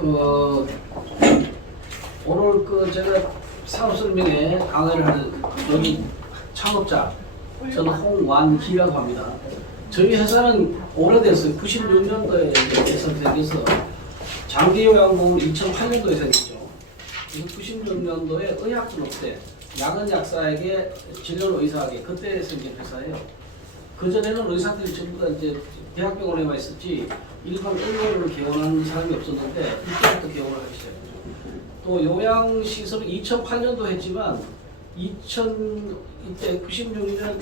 어, 오늘 제가 사업설명회 강의를 하는 여기 창업자, 저는 홍완기라고 합니다. 저희 회사는 오래됐어요. 96년도에 생겨서 장기요양보험을 2008년도에 생겼죠. 96년도에 의학분업대 야근 약사에게 진료를 의사에게 그때 생긴 회사예요. 그 전에는 의사들이 전부 다 이제 대학병원에만 있었지 일반 의료를 개원한 사람이 없었는데 이때부터 개원을 하기 시작했죠. 또 요양시설을 2008년도 했지만 이때 96년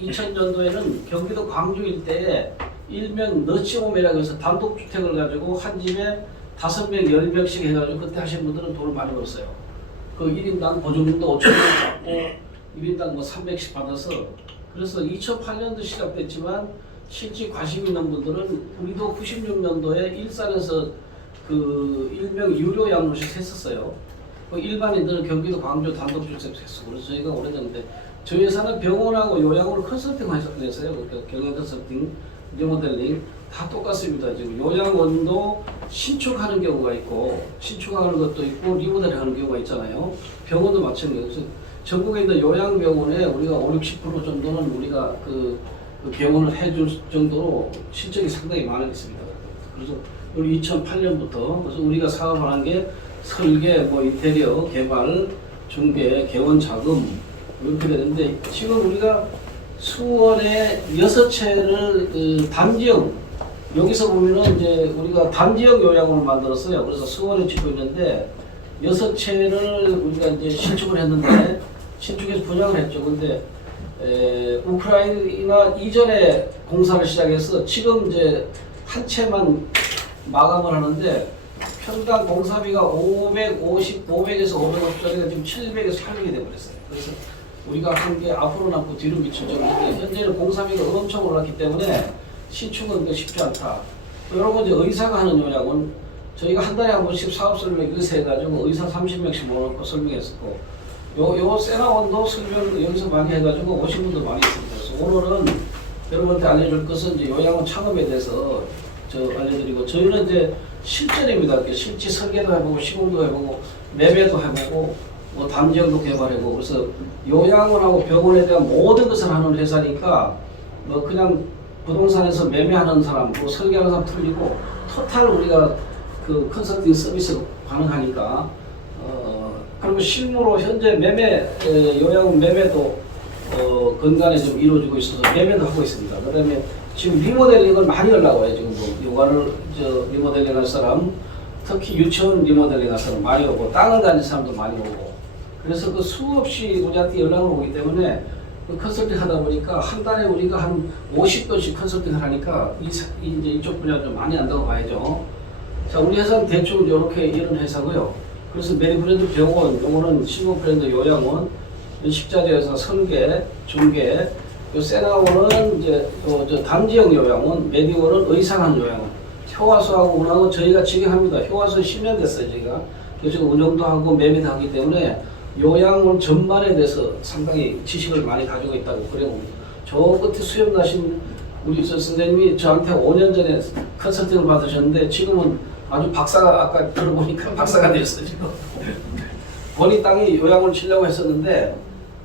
2000년도에는 경기도 광주 일대에 일명 너치홈이라고 해서 단독주택을 가지고 한 집에 5명, 10명씩 해가지고 그때 하신 분들은 돈을 많이 벌었어요. 그 1인당 보조금도 5,000원 받고 1인당 뭐 300씩 받아서 그래서 2008년도 시작됐지만 실제 관심 있는 분들은 우리도 96년도에 일산에서 그 일명 유료 양로실 했었어요. 그 일반인들은 경기도 광주 단독주택 했었고 그래서 저희가 오래됐는데 저희 회사는 병원하고 요양으로 컨설팅을 했어요. 그러니까 경영 컨설팅, 리모델링 다 똑같습니다. 지금 요양원도 신축하는 경우가 있고 신축하는 것도 있고 리모델링하는 경우가 있잖아요. 병원도 마찬가지예요. 그래서 전국에 있는 요양병원에 우리가 50~60% 정도는 우리가 그 병원을 해줄 정도로 실적이 상당히 많았습니다. 그래서 우리 2008년부터 그래서 우리가 사업을 한 게 설계, 뭐 인테리어, 개발, 중개, 개원 자금 이렇게 되는데 지금 우리가 수원에 6채를 단지형 여기서 보면은 이제 우리가 단지형 요양원을 만들었어요. 그래서 수원에 짓고 있는데 6채를 우리가 이제 신축을 했는데 신축해서 분양을 했죠. 근데 우크라이나 이전에 공사를 시작해서 지금 이제 한 채만 마감을 하는데 평당 공사비가 500에서 550짜리가 지금 700에서 800이 돼버렸어요. 그래서 우리가 한 게 앞으로 남고 뒤로 미칠 정도인데 현재는 공사비가 엄청 올랐기 때문에 신축은 쉽지 않다. 여러분 이제 의사가 하는 요양은 저희가 한 달에 한 번씩 사업설명 여기서 해가지고 의사 30명씩 모아놓고 설명했었고 요 세나원도 설명 여기서 많이 해가지고 오신 분들 많이 있습니다. 그래서 오늘은 여러분한테 알려줄 것은 이제 요양원 창업에 대해서 알려드리고 저희는 이제 실전입니다. 실제 설계도 해보고 시공도 해보고 매매도 해보고 뭐 담지형도 개발하고 그래서 요양원하고 병원에 대한 모든 것을 하는 회사니까 뭐 그냥 부동산에서 매매하는 사람, 뭐 설계하는 사람 틀리고 토탈 우리가 그 컨설팅 서비스가 가능하니까 그리고 실무로 현재 요양원 매매도 건강에 좀 이루어지고 있어서 매매도 하고 있습니다. 그다음에 지금 리모델링을 많이 하려고 해요. 지금 뭐 요관을 리모델링 할 사람, 특히 유치원 리모델링 할 사람 많이 오고 땅을 가진 사람도 많이 오고 그래서 그 수없이 우리한테 연락을 오기 때문에 그 컨설팅 하다 보니까 한 달에 우리가 한 50건씩 컨설팅을 하니까 이제 이쪽 분야 좀 많이 한다고 봐야죠. 자, 우리 회사는 대충 이렇게 이런 회사고요. 그래서 메리 브랜드 병원, 요거는 신고 브랜드 요양원, 식자재 회사 설계, 중개, 요 세나원은 이제 단지형 요양원, 메디원은 의상한 요양원. 효화소하고 운항은 저희가 직행합니다. 효화소 10년 됐어요, 저희가. 그래서 운영도 하고 매매도 하기 때문에 요양원 전반에 대해서 상당히 지식을 많이 가지고 있다고 그래 봅니다. 저 끝에 수염 나신 우리 선생님이 저한테 5년 전에 컨설팅을 받으셨는데 지금은 아주 박사가 아까 들어보니까 박사가 되었어요, 지금. 본인 땅이 요양원을 치려고 했었는데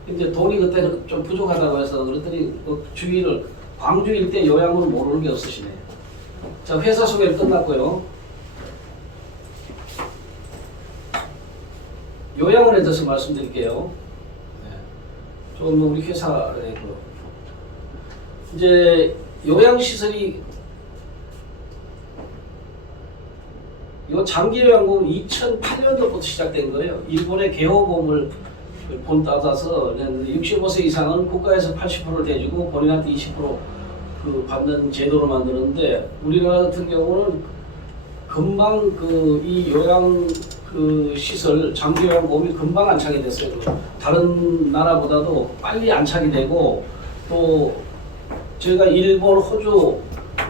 이제 돈이 그때는 좀 부족하다고 해서 그랬더니 주위를 광주 일대 요양원을 모르는 게 없으시네. 자, 회사 소개를 끝났고요. 요양원에 대해서 말씀드릴게요. 좀 우리 회사에 이제 요양시설이 요 장기요양보험은 2008년도부터 시작된 거예요. 일본의 개호보험을 본따서 65세 이상은 국가에서 80%를 대주고 본인한테 20% 그 받는 제도를 만드는데 우리나라 같은 경우는 금방 이 요양 시설 장기요양보험이 금방 안착이 됐어요. 다른 나라보다도 빨리 안착이 되고 또 저희가 일본, 호주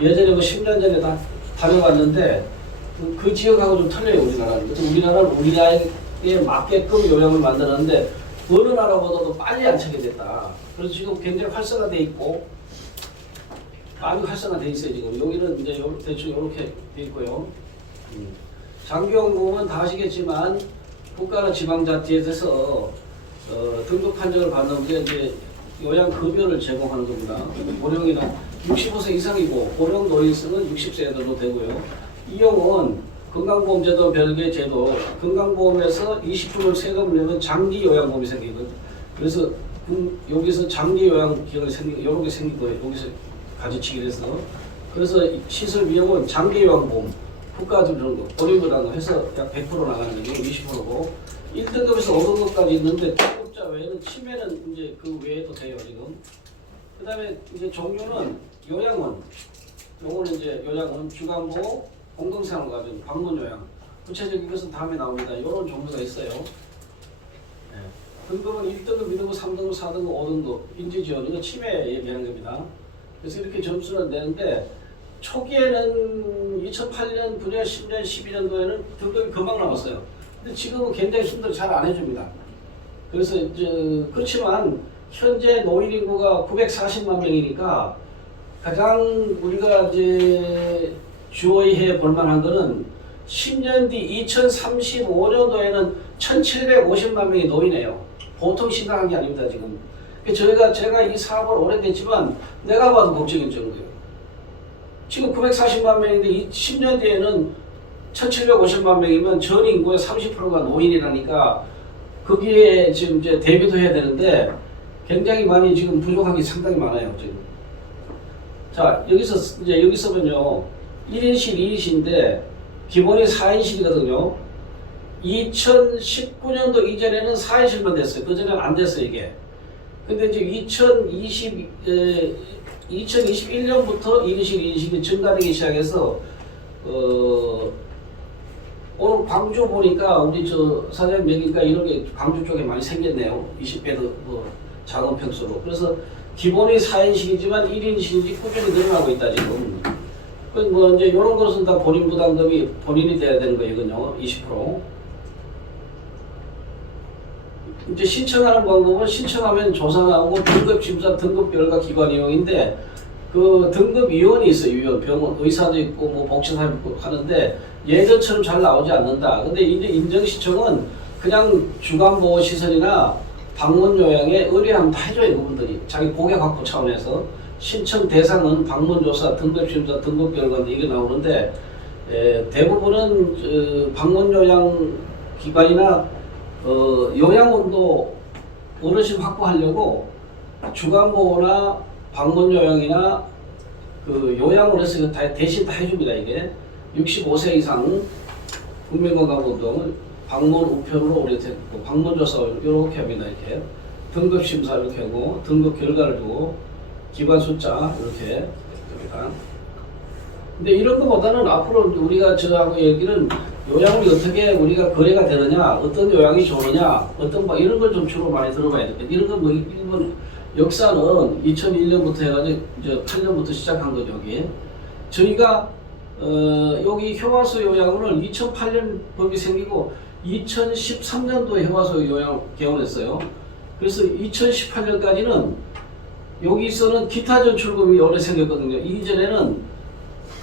예전에 10년 전에 다 다녀갔는데 그 지역하고 좀 틀려요, 우리나라는. 그래서 우리나라는 우리나라에 맞게끔 요양을 만드는데 어느 나라보다도 빨리 안착이 됐다. 그래서 지금 굉장히 활성화돼 있고 많이 활성화돼 있어요. 지금 여기는 이제 대충 이렇게 돼 있고요. 장기요양보험은 다 아시겠지만 국가나 지방자치에서 등급 판정을 받는 게 이제 요양급여를 제공하는 겁니다. 고령이나 65세 이상이고 고령 노인성은 60세에도 되고요. 이 경우는 건강보험제도 별개 제도, 건강보험에서 20% 세금을 내면 장기요양보험이 생기거든요. 그래서 여기서 장기요양기관이 이런 게 생긴 거예요. 여기서 가지치기를 해서. 그래서 시설 비용은 장기요양보험, 국가들 주는 거, 고령보다는 해서 약 100% 나가는 게 20%고, 1등급에서 5등급까지 있는데, 등급자 외에는 치매는 이제 그 외에도 돼요, 지금. 그 다음에 이제 종류는 요양원, 요거는 이제 요양원, 주간보호, 공동생활가정, 방문요양. 구체적인 것은 다음에 나옵니다. 이런 종류가 있어요. 네. 등급은 1등급, 2등급, 3등급, 4등급, 5등급, 인지지원, 이거 치매에 얘기하는 겁니다. 그래서 이렇게 점수를 내는데, 초기에는 2008년, 9년, 10년, 12년도에는 등급이 금방 나왔어요. 근데 지금은 굉장히 힘들어 잘 안 해줍니다. 그래서 이제 그렇지만 현재 노인 인구가 940만 명이니까 가장 우리가 이제 주의해 볼 만한 거는 10년 뒤 2035년도에는 1750만 명이 노인이에요. 보통 심각한 게 아닙니다, 지금. 제가 이 사업을 오래됐지만 내가 봐도 걱정인 정도예요. 지금 940만 명인데 10년 뒤에는 1750만 명이면 전 인구의 30%가 노인이라니까 거기에 지금 이제 대비도 해야 되는데 굉장히 많이 지금 부족한 게 상당히 많아요, 지금. 자, 여기서는요, 1인실, 2인실인데 기본이 4인실이거든요. 2019년도 이전에는 4인실만 됐어요. 그전에는 안 됐어요, 이게. 근데 이제 2021년부터 1인실, 2인실이 증가되기 시작해서, 오늘 광주 보니까 우리 사장님 여기니까 이런 게 광주 쪽에 많이 생겼네요. 20배도 작은 평수로. 그래서 기본이 4인실이지만 1인실이 꾸준히 늘어나고 있다, 지금. 이제 이런 것은 다 본인 부담금이 본인이 돼야 되는 거예요, 이건요. 20%. 이제 신청하는 방법은 신청하면 조사 나오고 등급 심사, 등급 결과 기관 이용인데 그 등급 위원이 있어요. 위원, 병원 의사도 있고 뭐 복지사도 있고 하는데 예전처럼 잘 나오지 않는다. 근데 이제 인정 신청은 그냥 주간보호 시설이나 방문 요양에 의뢰하면 다 해줘요. 그분들이 자기 고객 확보 차원에서 신청 대상은 방문 조사, 등급 심사, 등급 결과인데 이게 나오는데 대부분은 방문 요양 기관이나 요양원도 어르신 확보하려고 주간보호나 방문요양이나 그 요양원에서 대신 다 해줍니다. 이게 65세 이상 국민건강보험은 방문 우편으로 우리 방문조사 이렇게 합니다. 이렇게 등급심사 이렇게 하고 등급 결과를 두고 기관 숫자 이렇게 됩니다. 근데 이런 것보다는 앞으로 우리가 저하고 얘기는 요양이 어떻게 우리가 거래가 되느냐, 어떤 요양이 좋으냐, 어떤 뭐 이런 걸 좀 주로 많이 들어봐야 됩니다. 이런 건 뭐 일본 역사는 2001년부터 해가지고 이제 8년부터 시작한 거죠. 여기 저희가 여기 효화소 요양원을 2008년 법이 생기고 2013년도에 효화소 요양 개원했어요. 그래서 2018년까지는 여기서는 기타 전출금이 오래 생겼거든요. 이전에는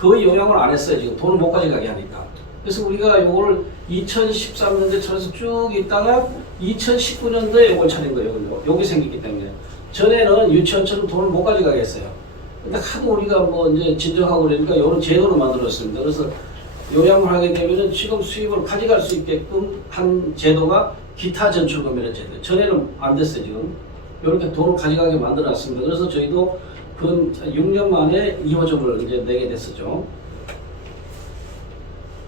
거의 요양을 안 했어요. 지금 돈을 못 가져가게 하니까. 그래서 우리가 요거를 2013년도에 차려서 쭉 있다가 2019년도에 요걸 차린 거예요. 여기 생겼기 때문에. 전에는 유치원처럼 돈을 못 가져가게 했어요. 근데 하도 우리가 뭐 이제 진정하고 그러니까 요런 제도를 만들었습니다. 그래서 요양을 하게 되면은 지금 수입을 가져갈 수 있게끔 한 제도가 기타 전출금이라는 제도. 전에는 안 됐어요, 지금. 이렇게 돈을 가져가게 만들어 놨습니다. 그래서 저희도 근 6년 만에 2호점을 이제 내게 됐었죠.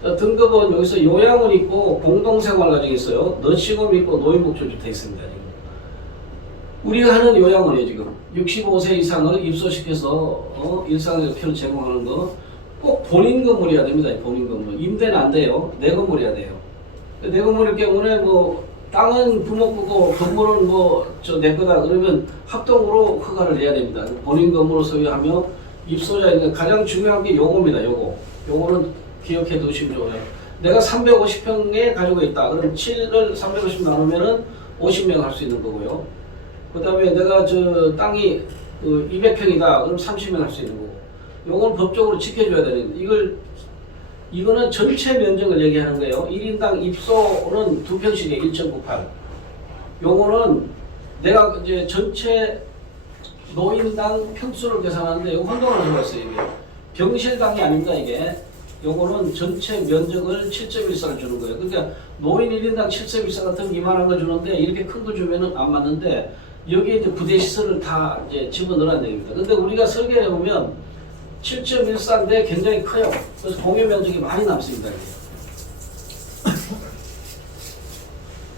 등급은 여기서 요양원 있고 공동생활가정이 있어요. 너치금 있고 노인복지도 되어 있습니다. 지금. 우리가 하는 요양원이에요. 지금 65세 이상을 입소시켜서 일상의 필요를 제공하는 거 꼭 본인 건물이어야 됩니다. 본인 건물. 임대는 안 돼요. 내 건물이어야 돼요. 내 건물일 경우에 뭐 땅은 부모 거고 건물은 뭐 내 거다 그러면 합동으로 허가를 내야 됩니다. 본인 건물을 소유하며 입소자니까 가장 중요한 게 요겁니다. 요거는 기억해 두시면 좋아요. 내가 350평에 가지고 있다. 그럼 7을 350 나누면은 50명 할 수 있는 거고요. 그 다음에 내가 땅이 200평이다. 그럼 30명 할 수 있는 거고. 요건 법적으로 지켜줘야 되는데 이걸 이거는 전체 면적을 얘기하는 거예요. 1인당 입소는 2평씩에 1.98. 요거는 내가 이제 전체 노인당 평수를 계산하는데 이거 혼동을 하고 있어요. 이게 병실당이 아닙니다. 이게 요거는 전체 면적을 7.14를 주는 거예요. 그러니까 노인 1인당 7.14 같은 이만한 거 주는데 이렇게 큰 거 주면은 안 맞는데 여기에 이제 부대 시설을 다 이제 집어넣어야 됩니다. 근데 우리가 설계해 보면 7.14인데 굉장히 커요. 그래서 공유 면적이 많이 남습니다.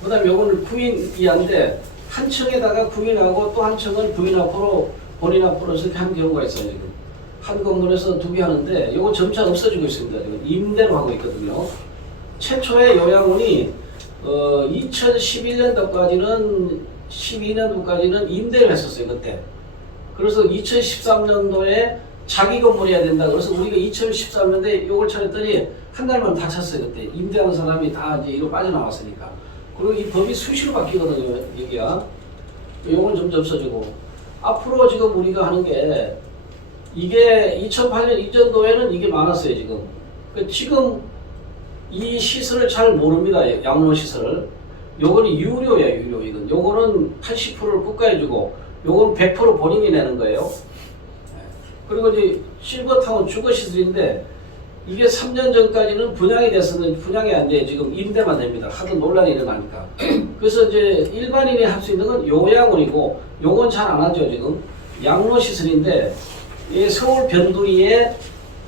그 다음에 요거는 구인 이하인데 한 층에다가 구인하고 또 한 층은 부인 앞으로 본인 앞으로 이렇게 한 경우가 있어요. 지금 한 건물에서 두 개 하는데 요거 점차 없어지고 있습니다. 지금 임대로 하고 있거든요. 최초의 요양원이 2011년도까지는 12년도까지는 임대를 했었어요. 그때. 그래서 2013년도에 자기 건물이어야 된다. 그래서 우리가 2013년도에 요걸 차렸더니 한 달만 다 찼어요. 그때 임대하는 사람이 다 이제 이로 빠져나왔으니까. 그리고 이 법이 수시로 바뀌거든요. 여기야. 요건 점점 없어지고. 앞으로 지금 우리가 하는 게 이게 2008년 이전도에는 이게 많았어요. 지금 이 시설을 잘 모릅니다. 양로 시설을. 요거는 유료예요. 유료. 이건 요거는 80%를 국가에 주고 요건 100% 본인이 내는 거예요. 그리고 이제 실버타운 주거시설인데 이게 3년 전까지는 분양이 됐었는데 분양이 안 돼. 지금 임대만 됩니다. 하도 논란이 일어나니까. 그래서 이제 일반인이 할 수 있는 건 요양원이고 요건 잘 안 하죠. 지금 양로시설인데 이 서울 변두리에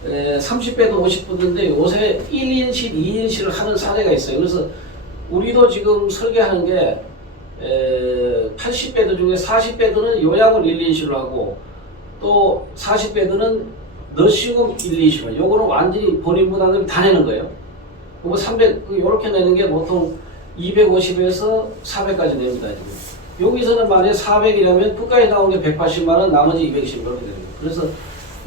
30배도 50배도인데 요새 1인실, 2인실을 하는 사례가 있어요. 그래서 우리도 지금 설계하는 게 80배도 중에 40배도는 요양원 1인실로 하고 또 40배도는 너시홈 1인실. 요거는 완전히 본인 부담을 다 내는 거예요. 그거 300, 요렇게 내는 게 보통 250에서 400까지 냅니다. 지금. 여기서는 만약에 400이라면 국가에 나온 게 180만원, 나머지 220 이렇게 되는 거예요. 그래서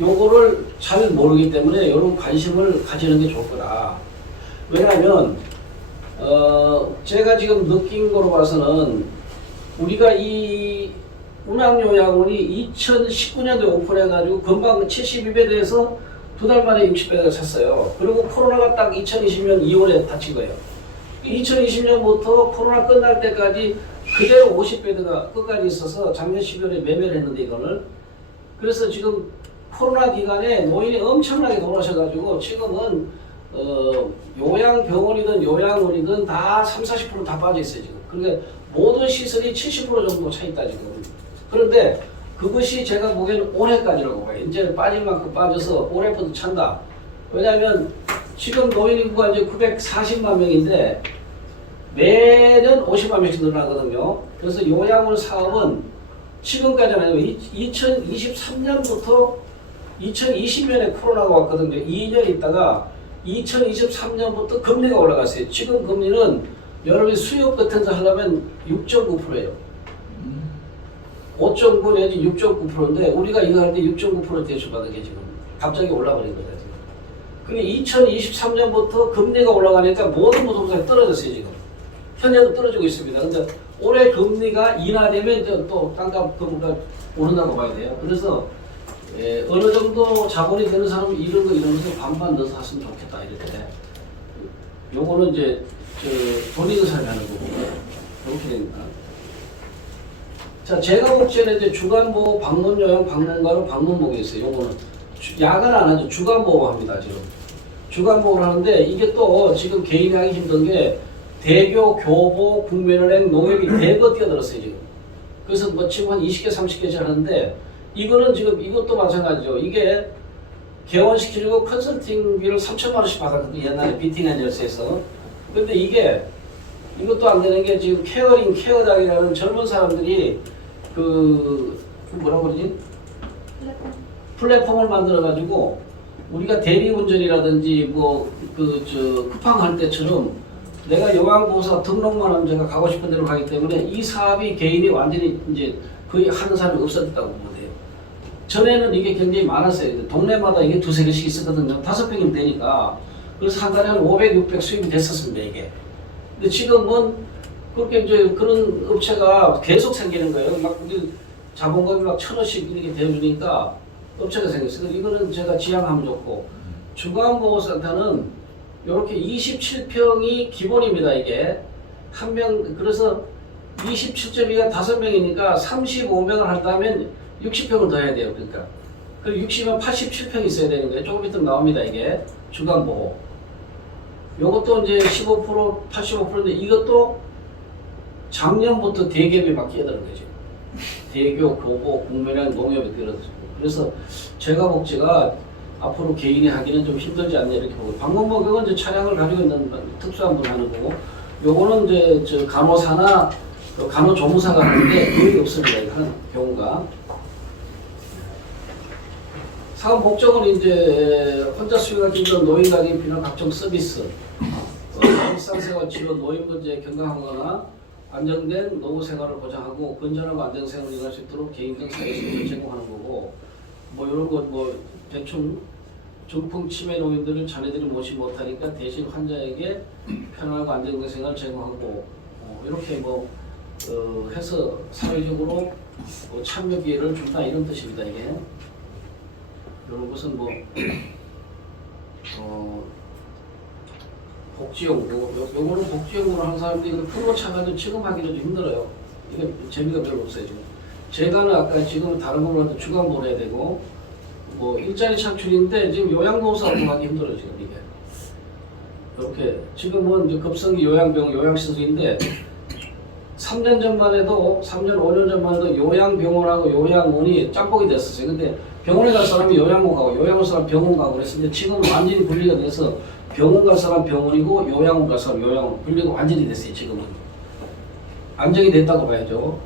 요거를 잘 모르기 때문에 이런 관심을 가지는 게 좋을 거다. 왜냐하면 제가 지금 느낀 거로 봐서는 우리가 이 운항요양원이 2019년도에 오픈해가지고 금방 72배대에서 두 달 만에 60배대가 찼어요. 그리고 코로나가 딱 2020년 2월에 닫힌 거예요. 2020년부터 코로나 끝날 때까지 그대로 50배대가 끝까지 있어서 작년 12월에 매매를 했는데 이거를. 그래서 지금 코로나 기간에 노인이 엄청나게 돌아셔가지고 지금은 요양병원이든 요양원이든 다 30~40% 다 빠져있어요. 지금. 그러니까 모든 시설이 70% 정도 차있다 지금. 그런데 그것이 제가 보기에는 올해까지라고 봐요. 이제 빠질 만큼 빠져서 올해부터 찬다. 왜냐하면 지금 노인 인구가 이제 940만 명인데 매년 50만 명씩 늘어나거든요. 그래서 요양원 사업은 지금까지 아니고 2023년부터 2020년에 코로나가 왔거든요. 2년 있다가 2023년부터 금리가 올라갔어요. 지금 금리는 여러분이 수요 같은 거 하려면 6.9%예요. 5.9 내지 6.9%인데 우리가 이거 할 때 6.9% 대출받은 게 지금 갑자기 올라버린 거죠. 그게 2023년부터 금리가 올라가니까 모든 부동산이 떨어졌어요. 지금 현재도 떨어지고 있습니다. 근데 올해 금리가 인하되면 이제 또 땅값 금리가 오른다고 봐야 돼요. 그래서 어느 정도 자본이 되는 사람은 이런 거 이러면서 반반 넣어서 했으면 좋겠다 이렇게. 요거는 이제 돈 있는 사람이 하는 거고 이렇게 됩니다. 자, 제가 복지에는 이제 주간보호, 방문요양, 방문가로 방문복이 있어요. 요거는 야간 안 하죠. 주간보호 합니다. 지금 주간보호를 하는데 이게 또 지금 개인이 하기 힘든 게 대교, 교보, 국민은행, 농협이 대거 뛰어들었어요. 지금. 그래서 뭐 지금 한 20개, 30개씩 하는데 이거는 지금 이것도 마찬가지죠. 이게 개원시키려고 컨설팅비를 3천만 원씩 받았거든요. 옛날에 비티난 열쇠에서. 근데 이것도 안 되는 게 지금 케어링, 케어당이라는 젊은 사람들이 뭐라고 그러지? 플랫폼을 만들어가지고 우리가 대리운전이라든지 쿠팡 할 때처럼 내가 요양보호사 등록만 하면 제가 가고 싶은 데로 가기 때문에 이 사업이 개인이 완전히 이제 거의 하는 사람이 없었다고 보면 돼요. 전에는 이게 굉장히 많았어요. 동네마다 이게 2~3개씩 있었거든요. 5병이면 되니까. 그래서 한 달에 한 500, 600 수입이 됐었습니다, 이게. 근데 지금은 그렇게 이제 그런 업체가 계속 생기는 거예요. 막 자본금이 막 1,000원씩 이렇게 대주니까 업체가 생겼어요. 이거는 제가 지향하면 좋고, 주간보호센터는 이렇게 27평이 기본입니다. 이게 한 명, 그래서 27.2가 5명이니까 35명을 한다면 60평을 더 해야 돼요. 그러니까 그 60은 87평 있어야 되는 거예요. 조금 있으면 나옵니다. 이게 주간 보고. 요것도 이제 15% 85%인데 이것도 작년부터 대기업이 막 끼어드는 거죠. 대교, 교보, 국민이랑 농협이 끼어들고. 그래서 제가 복지가 앞으로 개인이 하기는 좀 힘들지 않냐 이렇게 보고. 방금 뭐 그건 이제 차량을 가지고 있는 특수한 분 하는 거고. 요거는 이제 저 간호사나 간호조무사가 하는데 거의 없습니다. 이거 하는 경우가. 사업 목적은 이제 혼자 수행하기 힘든 노인 가정이나 각종 서비스, 일상생활 치료, 노인 문제 경감하거나 안정된 노후 생활을 보장하고 건전하고 안정 생활을 이어갈 수 있도록 개인적 사회시설을 제공하는 거고, 뭐 이런 거 뭐 대충 중풍 치매 노인들을 자녀들이 모시지 못하니까 대신 환자에게 편안하고 안정된 생활을 제공하고, 이렇게 뭐 해서 사회적으로 참여 기회를 준다 이런 뜻입니다. 이게. 이런 것은 뭐 복지용, 요거는 복지용으로 하는 사람들이 이거 풀로 차가지고 지금 하기는 좀 힘들어요. 이게 재미가 별로 없어요 지금. 제가는 아까 지금 다른 거보다 주간보를 해야 되고 뭐 일자리 창출인데 지금 요양보호사 하기 힘들어요 지금 이게. 이렇게 지금은 이제 급성기 요양병 요양시설인데 3년 전만 해도 3년 5년 전만 해도 요양병원하고 요양원이 짬뽕이 됐었어요. 근데 병원에 갈 사람이 요양원 가고 요양원 갈 사람 병원 가고 그랬는데 지금은 완전히 분리가 돼서 병원 갈 사람 병원이고 요양원 갈 사람 요양원 분리가 완전히 됐어요. 지금은 안정이 됐다고 봐야죠.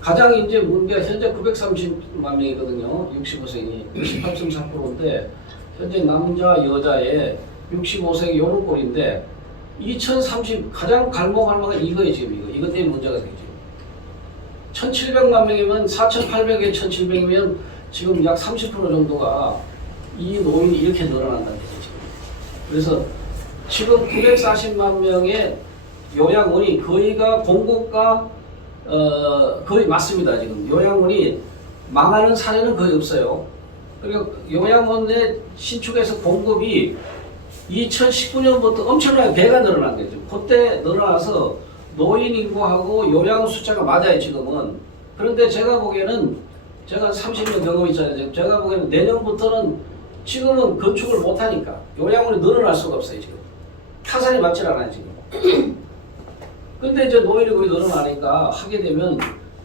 가장 이제 문제가 현재 930만 명이거든요. 65세기 18.4%인데 현재 남자 여자의 65세기 요런 꼴인데 2030 가장 갈목할 만한 이거예요. 지금 이거 때문에 문제가 생기죠. 1700만 명이면 4800에 1700이면 지금 약 30% 정도가 이 노인이 이렇게 늘어난다는 거죠. 지금. 그래서 지금 940만 명의 요양원이 거의가 공급과 거의 맞습니다. 지금 요양원이 망하는 사례는 거의 없어요. 그리고 요양원의 신축에서 공급이 2019년부터 엄청나게 배가 늘어난 거죠. 그때 늘어나서 노인 인구하고 요양 숫자가 맞아요 지금은. 그런데 제가 보기에는 제가 30년 경험 있잖아요. 제가 보기에는 내년부터는 지금은 건축을 못하니까 요양원이 늘어날 수가 없어요 지금. 타산이 맞질 않아요 지금. 근데 이제 노인이 거의 늘어나니까 하게 되면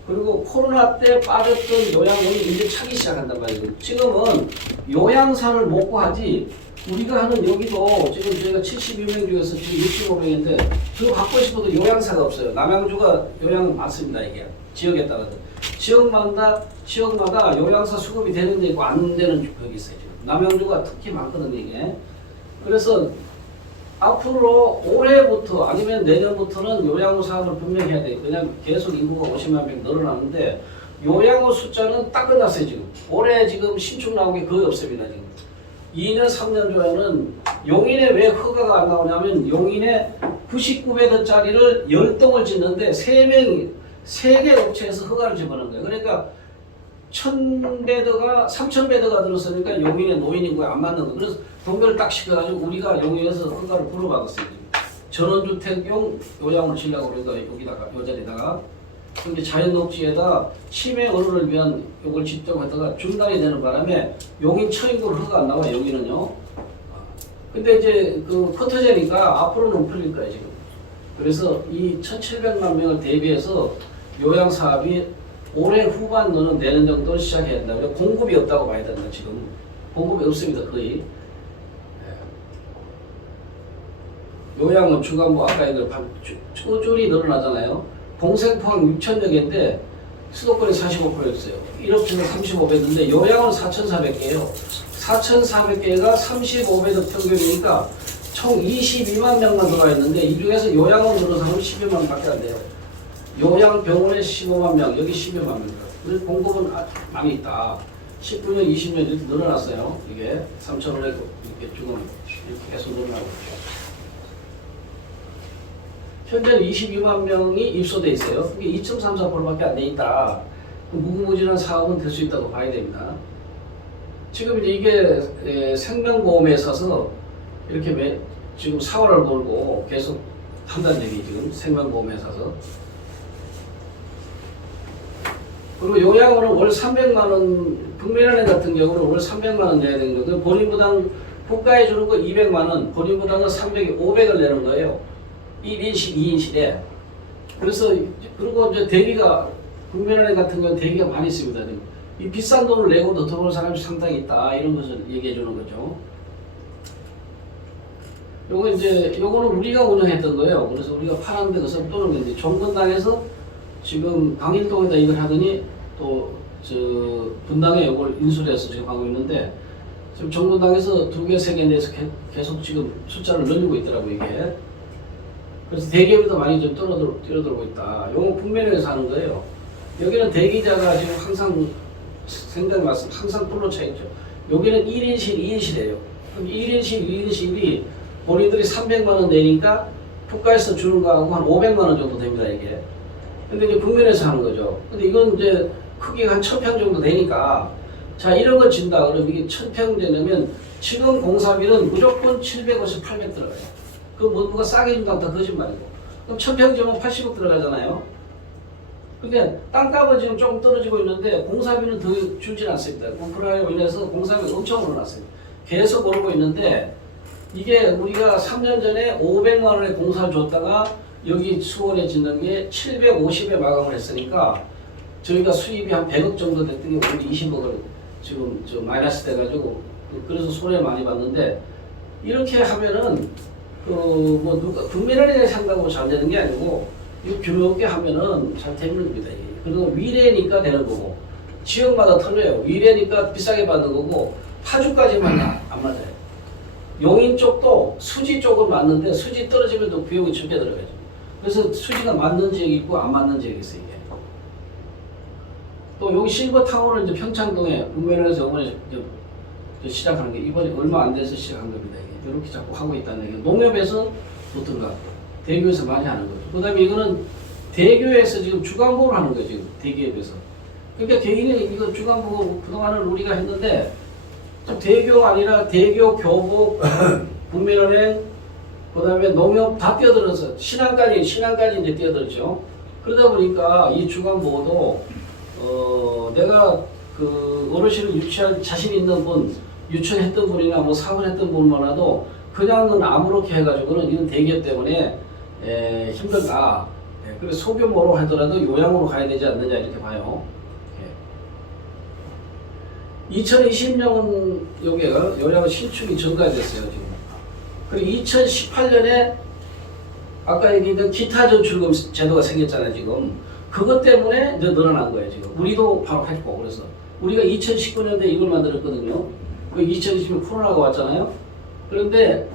그리고 코로나 때 빠졌던 요양원이 이제 차기 시작한단 말이에요. 지금은 요양사를 못 구하지 우리가 하는 여기도 지금 저희가 72명 중에서 지금 65명인데 그거 갖고 싶어도 요양사가 없어요. 남양주가 요양 많습니다. 이게 지역에 따라서 지역마다 요양사 수급이 되는 데 있고 안 되는 지역이 있어요. 지금. 남양주가 특히 많거든요. 이게. 그래서 앞으로 올해부터 아니면 내년부터는 요양원 사업을 분명히 해야 돼요. 그냥 계속 인구가 50만 명 늘어나는데 요양원 숫자는 딱 끝났어요. 지금 올해 지금 신축 나온 게 거의 없습니다. 지금 2년 3년 전에는 용인에 왜 허가가 안 나오냐면 용인에 99배드짜리를 10동을 짓는데 3개 업체에서 허가를 집어넣은 거예요. 그러니까 1000배드가 3000배드가 들었으니까 용인의 노인 인구에 안 맞는 거예요. 그래서 동결을 딱 시켜가지고 우리가 용인에서 허가를 불어받았어요. 전원주택용 요양을 지려고 그러니까 여기다가 요 자리다가 근데 자연녹지에다 치매 어른을 위한 요걸 짓자고 했다가 중단이 되는 바람에 용인 처인구를 허가 안 나와요. 여기는요. 근데 이제 그 커터제니까 앞으로는 풀릴 거예요 지금. 그래서 이 1700만 명을 대비해서 요양 사업이 올해 후반도는 내년 정도 시작해야 된다. 그래서 공급이 없다고 봐야 된다. 지금 공급이 없습니다. 거의. 요양은 주간 뭐 아까 이거 꾸준히 늘어나잖아요. 공생포항 6,000여 개인데 수도권이 45%였어요. 1억층에 35배인데 요양은 4,400개예요. 4,400개가 35배도 평균이니까 총 22만 명만 들어와 있는데 이 중에서 요양원 들어온 사람은 12만 명밖에 안 돼요. 요양병원에 15만 명, 여기 12만 명. 그래서 공급은 많이 있다. 19년, 20년 이렇게 늘어났어요. 이게 3,000원에 이렇게 지금 이렇게 계속 늘어나고 있죠. 현재는 22만 명이 입소돼 있어요. 이게 2.34%밖에 안 돼 있다. 무궁무진한 사업은 될 수 있다고 봐야 됩니다. 지금 이제 이게 생명보험에 있어서 이렇게 지금 4월을 걸고 계속 한다는 얘기 지금 생명보험회사서. 그리고 요양원은 월 300만 원, 국민은행 같은 경우는 월 300만 원 내야 되는 거고 본인 부담 국가에 주는 거 200만 원, 본인 부담은 500을 내는 거예요. 1인실, 2인실에. 그래서 그리고 이제 대기가 국민은행 같은 경우는 대기가 많이 있습니다. 이 비싼 돈을 내고도 들어올 사람이 상당히 있다 이런 것을 얘기해 주는 거죠. 요거 이제 요거는 우리가 운영했던 거예요. 그래서 우리가 팔았는데 그것을 또는 이제 종근당에서 지금 방일동에다 이걸 하더니 또 저 분당에 이걸 인수를 해서 지금 하고 있는데 지금 종근당에서 2개, 3개 내에서 계속 지금 숫자를 늘리고 있더라고요 이게. 그래서 대기업이 더 많이 좀 뛰어들고 있다. 요거 북면에서 하는 거예요. 여기는 대기자가 지금 항상 생각 말씀 항상 풀로 차 있죠. 여기는 1인실, 2인실이에요. 그럼 1인실, 2인실이 본인들이 300만 원 내니까 국가에서 주는 거하고 한 500만 원 정도 됩니다 이게. 근데 이제 국면에서 하는 거죠. 근데 이건 이제 크기가 한 1000평 정도 되니까 자 이런 거 진다 그러면 이게 1000평 되려면 지금 공사비는 무조건 750, 800 들어가요. 그 누가 싸게 준다고 다 거짓말이고. 그럼 1000평 지으면 80억 들어가잖아요. 근데 땅값은 지금 조금 떨어지고 있는데 공사비는 더 줄진 않습니다. 코로나로 인해서 공사비가 엄청 올라났어요. 계속 오르고 있는데 이게 우리가 3년 전에 500만 원의 공사를 줬다가 여기 수원에 짓는 게 750에 마감을 했으니까 저희가 수입이 한 100억 정도 됐더니 오늘 20억을 지금 저 마이너스 돼가지고 그래서 손해 많이 봤는데 이렇게 하면은 뭐 누가 국민은행에 산다고 잘 되는 게 아니고 이 규모 있게 하면은 잘 되는 겁니다. 그리고 위례니까 되는 거고 지역마다 틀려요. 위례니까 비싸게 받는 거고 파주까지만 안 맞아요. 용인 쪽도 수지 쪽은 맞는데 수지 떨어지면 또 비용이 적게 들어가죠. 그래서 수지가 맞는 지역이 있고 안 맞는 지역이 있어요. 이게. 또 여기 실버타운은 이제 평창동에 북면에서 이번에 시작하는 게 이번에 얼마 안 돼서 시작한 겁니다. 이게. 이렇게 자꾸 하고 있다는 얘기. 농협에서 못 들어가. 대교에서 많이 하는 거죠. 그 다음에 이거는 대교에서 지금 주간보험을 하는 거죠. 지금 대기업에서. 그러니까 개인이 이거 주간보험 그동안은 우리가 했는데 대교가 아니라 대교, 교복, 북면은행, 그 다음에 농협 다 뛰어들어서 신한까지 이제 뛰어들었죠. 그러다 보니까 이 주간보험도 내가 그 어르신을 유치할 자신 있는 분, 유치했던 분이나 뭐 사업을 했던 분만라도 그냥은 아무렇게 해가지고는 이런 대기업 때문에 힘들다. 그래서 소규모로 하더라도 요양으로 가야 되지 않느냐 이렇게 봐요. 2020년 여기가 요양 신축이 증가됐어요 지금. 그리고 2018년에 아까 얘기했던 기타 전출금 제도가 생겼잖아요 지금. 그것 때문에 이제 늘어난 거예요 지금. 우리도 바로 했고 그래서 우리가 2019년도에 이걸 만들었거든요. 그 2020년 코로나가 왔잖아요. 그런데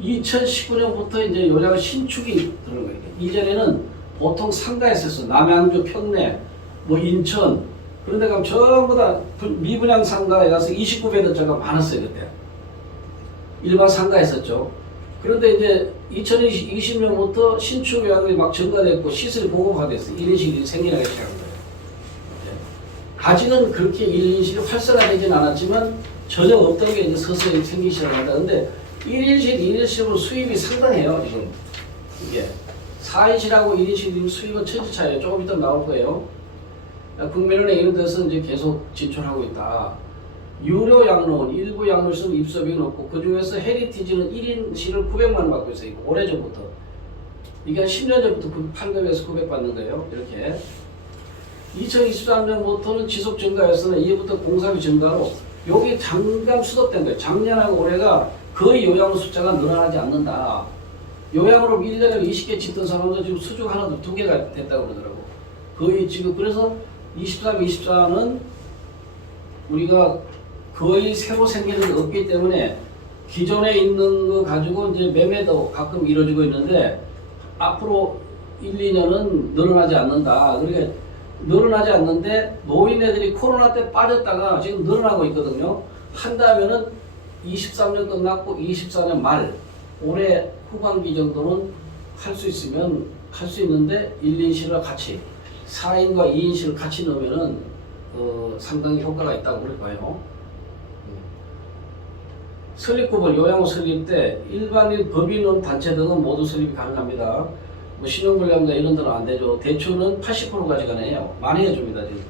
2019년부터 이제 요양 신축이 들어간 거예요. 이전에는 보통 상가에서 했어. 남양주, 평내, 뭐 인천 그런 데 가면 전부 다 미분양 상가에 가서 29배대짜리가 많았어요 그때. 일반 상가에 있었죠. 그런데 이제 2020년부터 신축 요양이 막 증가됐고 시설이 보급화가 됐어요. 1인실이 생기기 시작한 거예요. 아직은 그렇게 1인실이 활성화되진 않았지만 전혀 없던 게 이제 서서히 생기기 시작한다. 근데 1인실, 2인실은 수입이 상당해요 지금. 이게 4인실하고 1인실 수입은 천지 차이에요. 조금 이따 나올 거예요. 국민은행 이런 데서 이제 계속 진출하고 있다. 유료 양로원, 일부 양로원은 입소비가 높고 그 중에서 헤리티지는 1인실을 900만 원 받고 있어요. 오래전부터. 이게 한 10년 전부터 800에서 900 받는 거예요. 이렇게. 2023년부터는 지속 증가해서는 이제부터 공사비 증가로 여기 잠깐 수도된 거예요. 작년하고 올해가 거의 요양 숫자가 늘어나지 않는다. 요양으로 1년에 20개 짓던 사람도 지금 수중 하나도 2개가 됐다고 그러더라고. 거의 지금 그래서 23, 24는 우리가 거의 새로 생기는 게 없기 때문에 기존에 있는 거 가지고 이제 매매도 가끔 이루어지고 있는데 앞으로 1, 2년은 늘어나지 않는다. 그러니까 늘어나지 않는데 노인네들이 코로나 때 빠졌다가 지금 늘어나고 있거든요. 한다면은 23년 끝났고 24년 말 올해 후반기 정도는 할 수 있으면 할 수 있는데 1, 2인실과 같이 4인과 2인실을 같이 넣으면은 상당히 효과가 있다고 그럴 거예요. 설립금을 요양원 설립 때 일반인 법인은 단체 등은 모두 설립이 가능합니다. 뭐 신용불량자 이런 데는 안 되죠. 대출은 80%까지가 해요. 많이 해줍니다. 지금.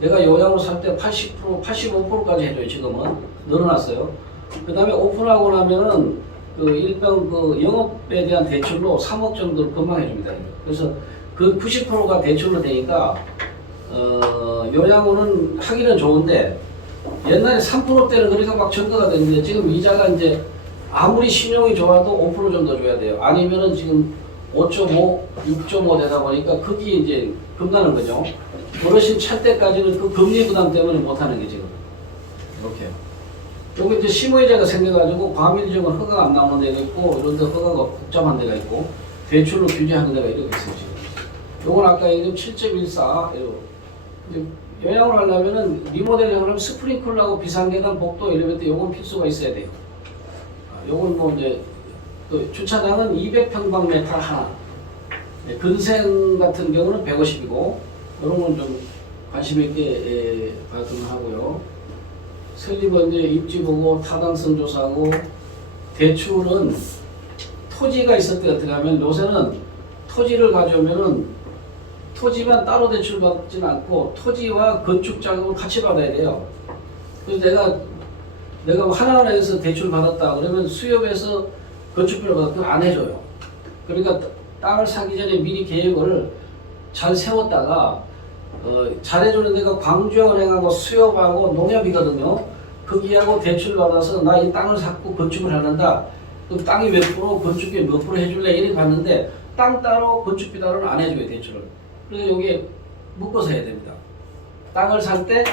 내가 요양원 살 때 80%, 85%까지 해줘요. 지금은 늘어났어요. 그 다음에 오픈하고 나면은 그 일병 그 영업에 대한 대출로 3억 정도를 금방 해줍니다. 그래서 그 90%가 대출로 되니까 요양원은 하기는 좋은데 옛날에 3%대는 그러니까 막 전가가 됐는데 지금 이자가 이제 아무리 신용이 좋아도 5% 정도 줘야 돼요. 아니면은 지금 5.5, 6.5 되다 보니까 그게 이제 금나는 거죠. 어르신 찰 때까지는 그 금리 부담 때문에 못하는 게 지금 이렇게. 여기 이제 심의자가 생겨가지고 과밀지역은 허가가 안 나오는 데가 있고 이런 데 허가가 복잡한 데가 있고 대출로 규제하는 데가 이렇게 있어요 지금. 요건 아까 얘기한 7.14. 요양을 하려면은 리모델링을 하면 스프링클러하고 비상계단, 복도, 엘리베이터 요건 필수가 있어야 돼요. 요건 뭐 이제 그 주차장은 200평방미터 하나. 근생 같은 경우는 150이고 이런 건 좀 관심 있게 봐주면 하고요. 설립은 이제 입지 보고 타당성 조사하고 대출은 토지가 있을 때 어떻게 하면 요새는 토지를 가져오면은 토지만 따로 대출 받지는 않고 토지와 건축 자금을 같이 받아야 돼요. 그래서 내가 하나은행에서 대출 받았다 그러면 수협에서 건축비를 받았다 안 해줘요. 그러니까 땅을 사기 전에 미리 계획을 잘 세웠다가 잘해주는 데가 광주은행하고 수협하고 농협이거든요. 거기하고 대출 받아서 나 이 땅을 샀고 건축을 하는다. 그럼 땅이 몇 프로, 건축비 몇 프로 해줄래? 이렇게 봤는데 땅 따로 건축비 따로는 안 해줘요 대출을. 그래서 여기에 묶어서 해야 됩니다. 땅을 살 때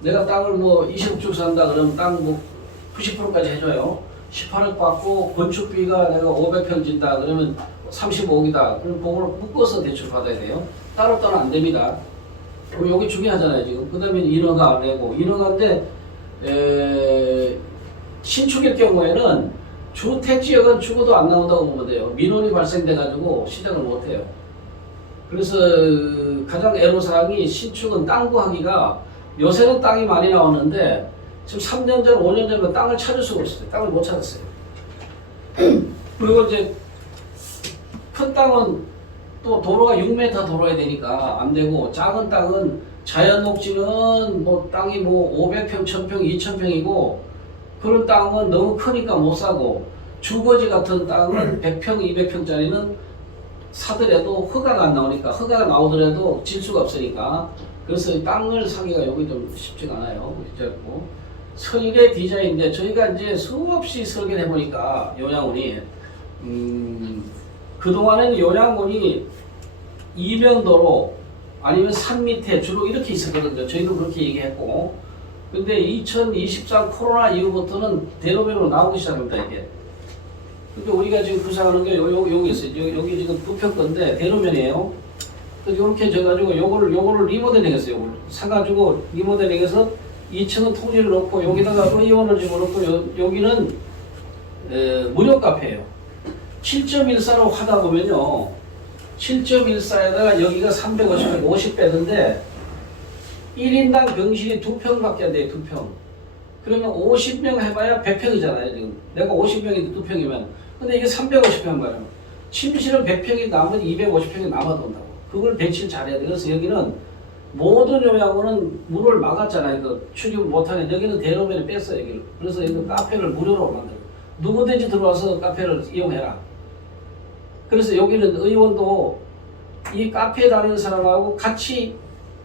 내가 땅을 뭐 20억 주고 산다 그러면 땅 뭐 90%까지 해줘요. 18억 받고 건축비가 내가 500평 진다 그러면 35억이다. 그럼 그걸 묶어서 대출 받아야 돼요. 따로따로 안 됩니다. 그리고 여기 중요하잖아요 지금. 그 다음에 인허가 안 되고 인허가인데 신축일 경우에는 주택지역은 죽어도 안 나온다고 보면 돼요. 민원이 발생돼가지고 시작을 못해요. 그래서 가장 애로사항이 신축은 땅 구하기가 요새는 땅이 많이 나오는데 지금 3년 전, 5년 전에 땅을 찾을 수가 없어요. 땅을 못 찾았어요. 그리고 이제 큰 땅은 또 도로가 6m 도로야 되니까 안 되고 작은 땅은 자연녹지는 뭐 땅이 뭐 500평, 1000평, 2000평이고 그런 땅은 너무 크니까 못 사고 주거지 같은 땅은 100평, 200평짜리는 사더라도 허가가 안 나오니까 허가가 나오더라도 질 수가 없으니까 그래서 땅을 사기가 여기 좀 쉽지가 않아요. 그렇고 설계 디자인인데 저희가 이제 수없이 설계를 해보니까 요양원이 그동안에는 요양원이 이면도로 아니면 산 밑에 주로 이렇게 있었거든요. 저희도 그렇게 얘기했고 근데 2023 코로나 이후부터는 대로변으로 나오기 시작합니다 이게. 근데 우리가 지금 구상하는 게 여기 있어요. 여기 지금 부평 건데 대로면이에요. 그래서 이렇게 져가지고 요거를 리모델링했어요. 요걸 사가지고 리모델링해서 2층은 통지를 넣고 여기다가 의원을 집어넣고 여기는 무료 카페예요. 7.14로 하다 보면요. 7.14에다가 여기가 350배, 50배인데 1인당 병실이 2평밖에 안 돼요. 2평. 그러면 50명 해봐야 100평이잖아요. 지금 내가 50명인데 2평이면. 근데 이게 350평 말이에요. 침실은 100평이 나머지 250평이 남아돈다고. 그걸 배치를 잘해야 돼요. 그래서 여기는 모든 요양원은 문을 막았잖아요. 그 출입 못하는 여기는 대로변에 뺐어요. 여기를. 그래서 여기 카페를 무료로 만들어요. 누구든지 들어와서 카페를 이용해라. 그래서 여기는 의원도 이 카페에 다니는 사람하고 같이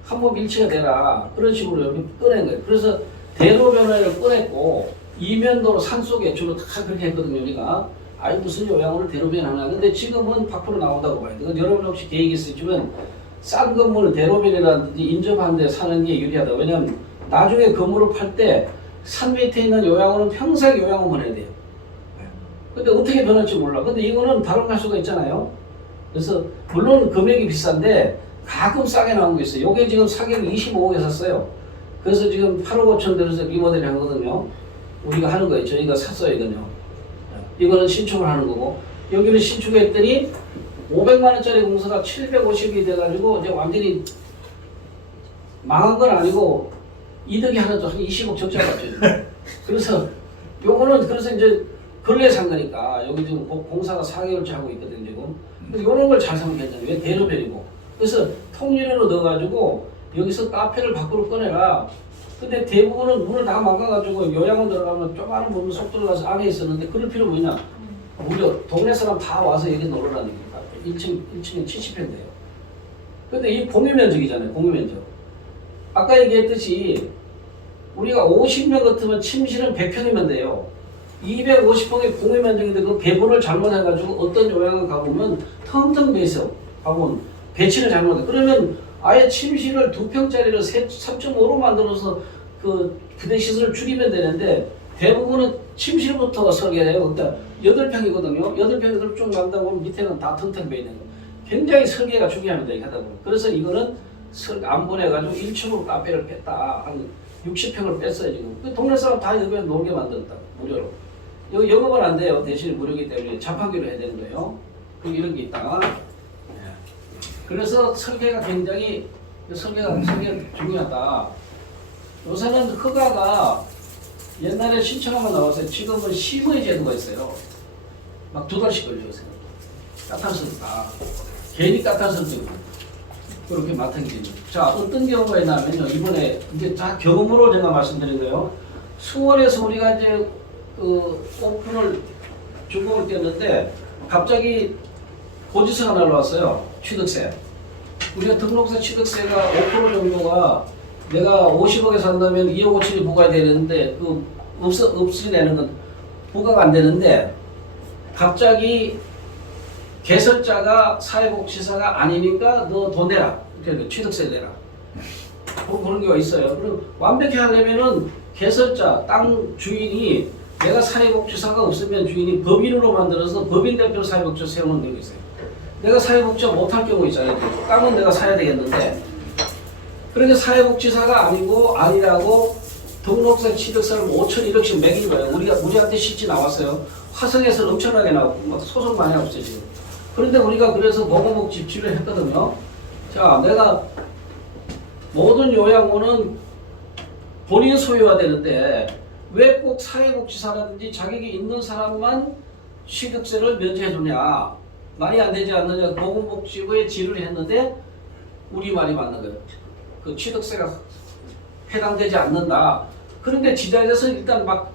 한몸 일치가 되라. 그런 식으로 여기 꺼낸 거예요. 그래서 대로변을 꺼냈고 이면도로 산속에 주로 다 그렇게 했거든요. 우리가 아니 무슨 요양원을 대로변 하나. 근데 지금은 밖으로 나온다고 봐야 돼요. 여러분 혹시 계획이 있으시면 싼 건물을 대로변이라든지 인접한 데 사는 게 유리하다. 왜냐면 나중에 건물을 팔 때 산 밑에 있는 요양원은 평생 요양원만 해야 돼요. 근데 어떻게 변할지 몰라. 근데 이거는 다른 수가 있잖아요. 그래서 물론 금액이 비싼데 가끔 싸게 나온 거 있어요. 요게 지금 사기를 25억에 샀어요. 그래서 지금 8억 5천 들어서 리모델링 하거든요. 우리가 하는 거예요. 저희가 샀어요, 이건요. 이거는 신축을 하는 거고. 여기는 신축했더니 500만 원짜리 공사가 750이 돼가지고 이제 완전히 망한 건 아니고 이득이 하나도 한 20억 적자 봤죠. 그래서 요거는 그래서 이제 근래 산 거니까 여기 지금 공사가 4개월째 하고 있거든요 지금. 그래서 요런 걸 잘 사면 괜찮아요. 왜 대로변이고. 그래서 통일로 넣어가지고 여기서 카페를 밖으로 꺼내라. 근데 대부분은 문을 다 막아가지고 요양원 들어가면 조그마한 문을 속 들어가서 안에 있었는데 그럴 필요 뭐냐. 무려 동네 사람 다 와서 여기 놀러다니니까 1층에 70평대예요. 근데 이 공유 면적이잖아요. 공유 면적. 아까 얘기했듯이 우리가 50명 같으면 침실은 100평이면 돼요. 250평의 공유 면적인데 그 배분을 잘못해가지고 어떤 요양을 가보면 텅텅 비어있어. 가보면 배치를 잘못해. 그러면 아예 침실을 2평짜리를 3.5로 만들어서 그 부대 시설을 줄이면 되는데 대부분은 침실부터 설계해요. 그러니까 8평이거든요. 8평을 쭉 간다고 하면 밑에는 다 텅텅 비어 있는 거. 굉장히 설계가 중요합니다. 이거 하다 보면. 그래서 이거는 안 보내가지고 1층으로 카페를 뺐다. 한 60평을 뺐어요 지금. 그 동네 사람 다 여기에 놀게 만들었다. 무료로. 여기 영업은 안 돼요. 대신 무료이기 때문에 자판기로 해야 되는 거예요. 이런 게 있다가. 그래서 설계가 굉장히 설계가 중요하다. 요새는 허가가 옛날에 신청하면 나왔어요. 지금은 심의 제도가 있어요. 막 2달씩 걸려요. 까탈스럽다. 괜히 까탈스럽죠. 그렇게 맡은 게 있죠. 자, 어떤 경우가 있냐면요. 이번에 이제 다 경험으로 제가 말씀드린 거예요. 수원에서 우리가 이제 그 오픈을 주공을 띄었는데 갑자기 고지서가 날라왔어요. 취득세. 우리가 등록세 취득세가 5% 정도가 내가 50억에 산다면 2억 5천이 부과가 되는데 그 없으내는 건 부과가 안 되는데 갑자기 개설자가 사회복지사가 아니니까 너 돈 내라. 그러니까 취득세 내라. 그런 경우가 있어요. 그럼 완벽히 하려면은 개설자, 땅 주인이 내가 사회복지사가 없으면 주인이 법인으로 만들어서 법인 대표 사회복지사 세우는 경우가 있어요. 내가 사회복지사 못할 경우 있잖아요. 땅은 내가 사야 되겠는데 그러니까 사회복지사가 아니라고 등록세 취득세를 5천 1억씩 매긴 거예요. 우리한테 실지 나왔어요. 화성에서 엄청나게 나왔고 막 소송 많이 하고 있어요 지금. 그런데 우리가 그래서 보건복 집지를 했거든요. 자, 내가 모든 요양원은 본인 소유가 되는데 왜 꼭 사회복지사라든지 자격이 있는 사람만 취득세를 면제해 주냐. 말이 안 되지 않느냐. 보건복지부에 질의를 했는데 우리 말이 맞는 거예요. 그 취득세가 해당되지 않는다. 그런데 지자체에서 일단 막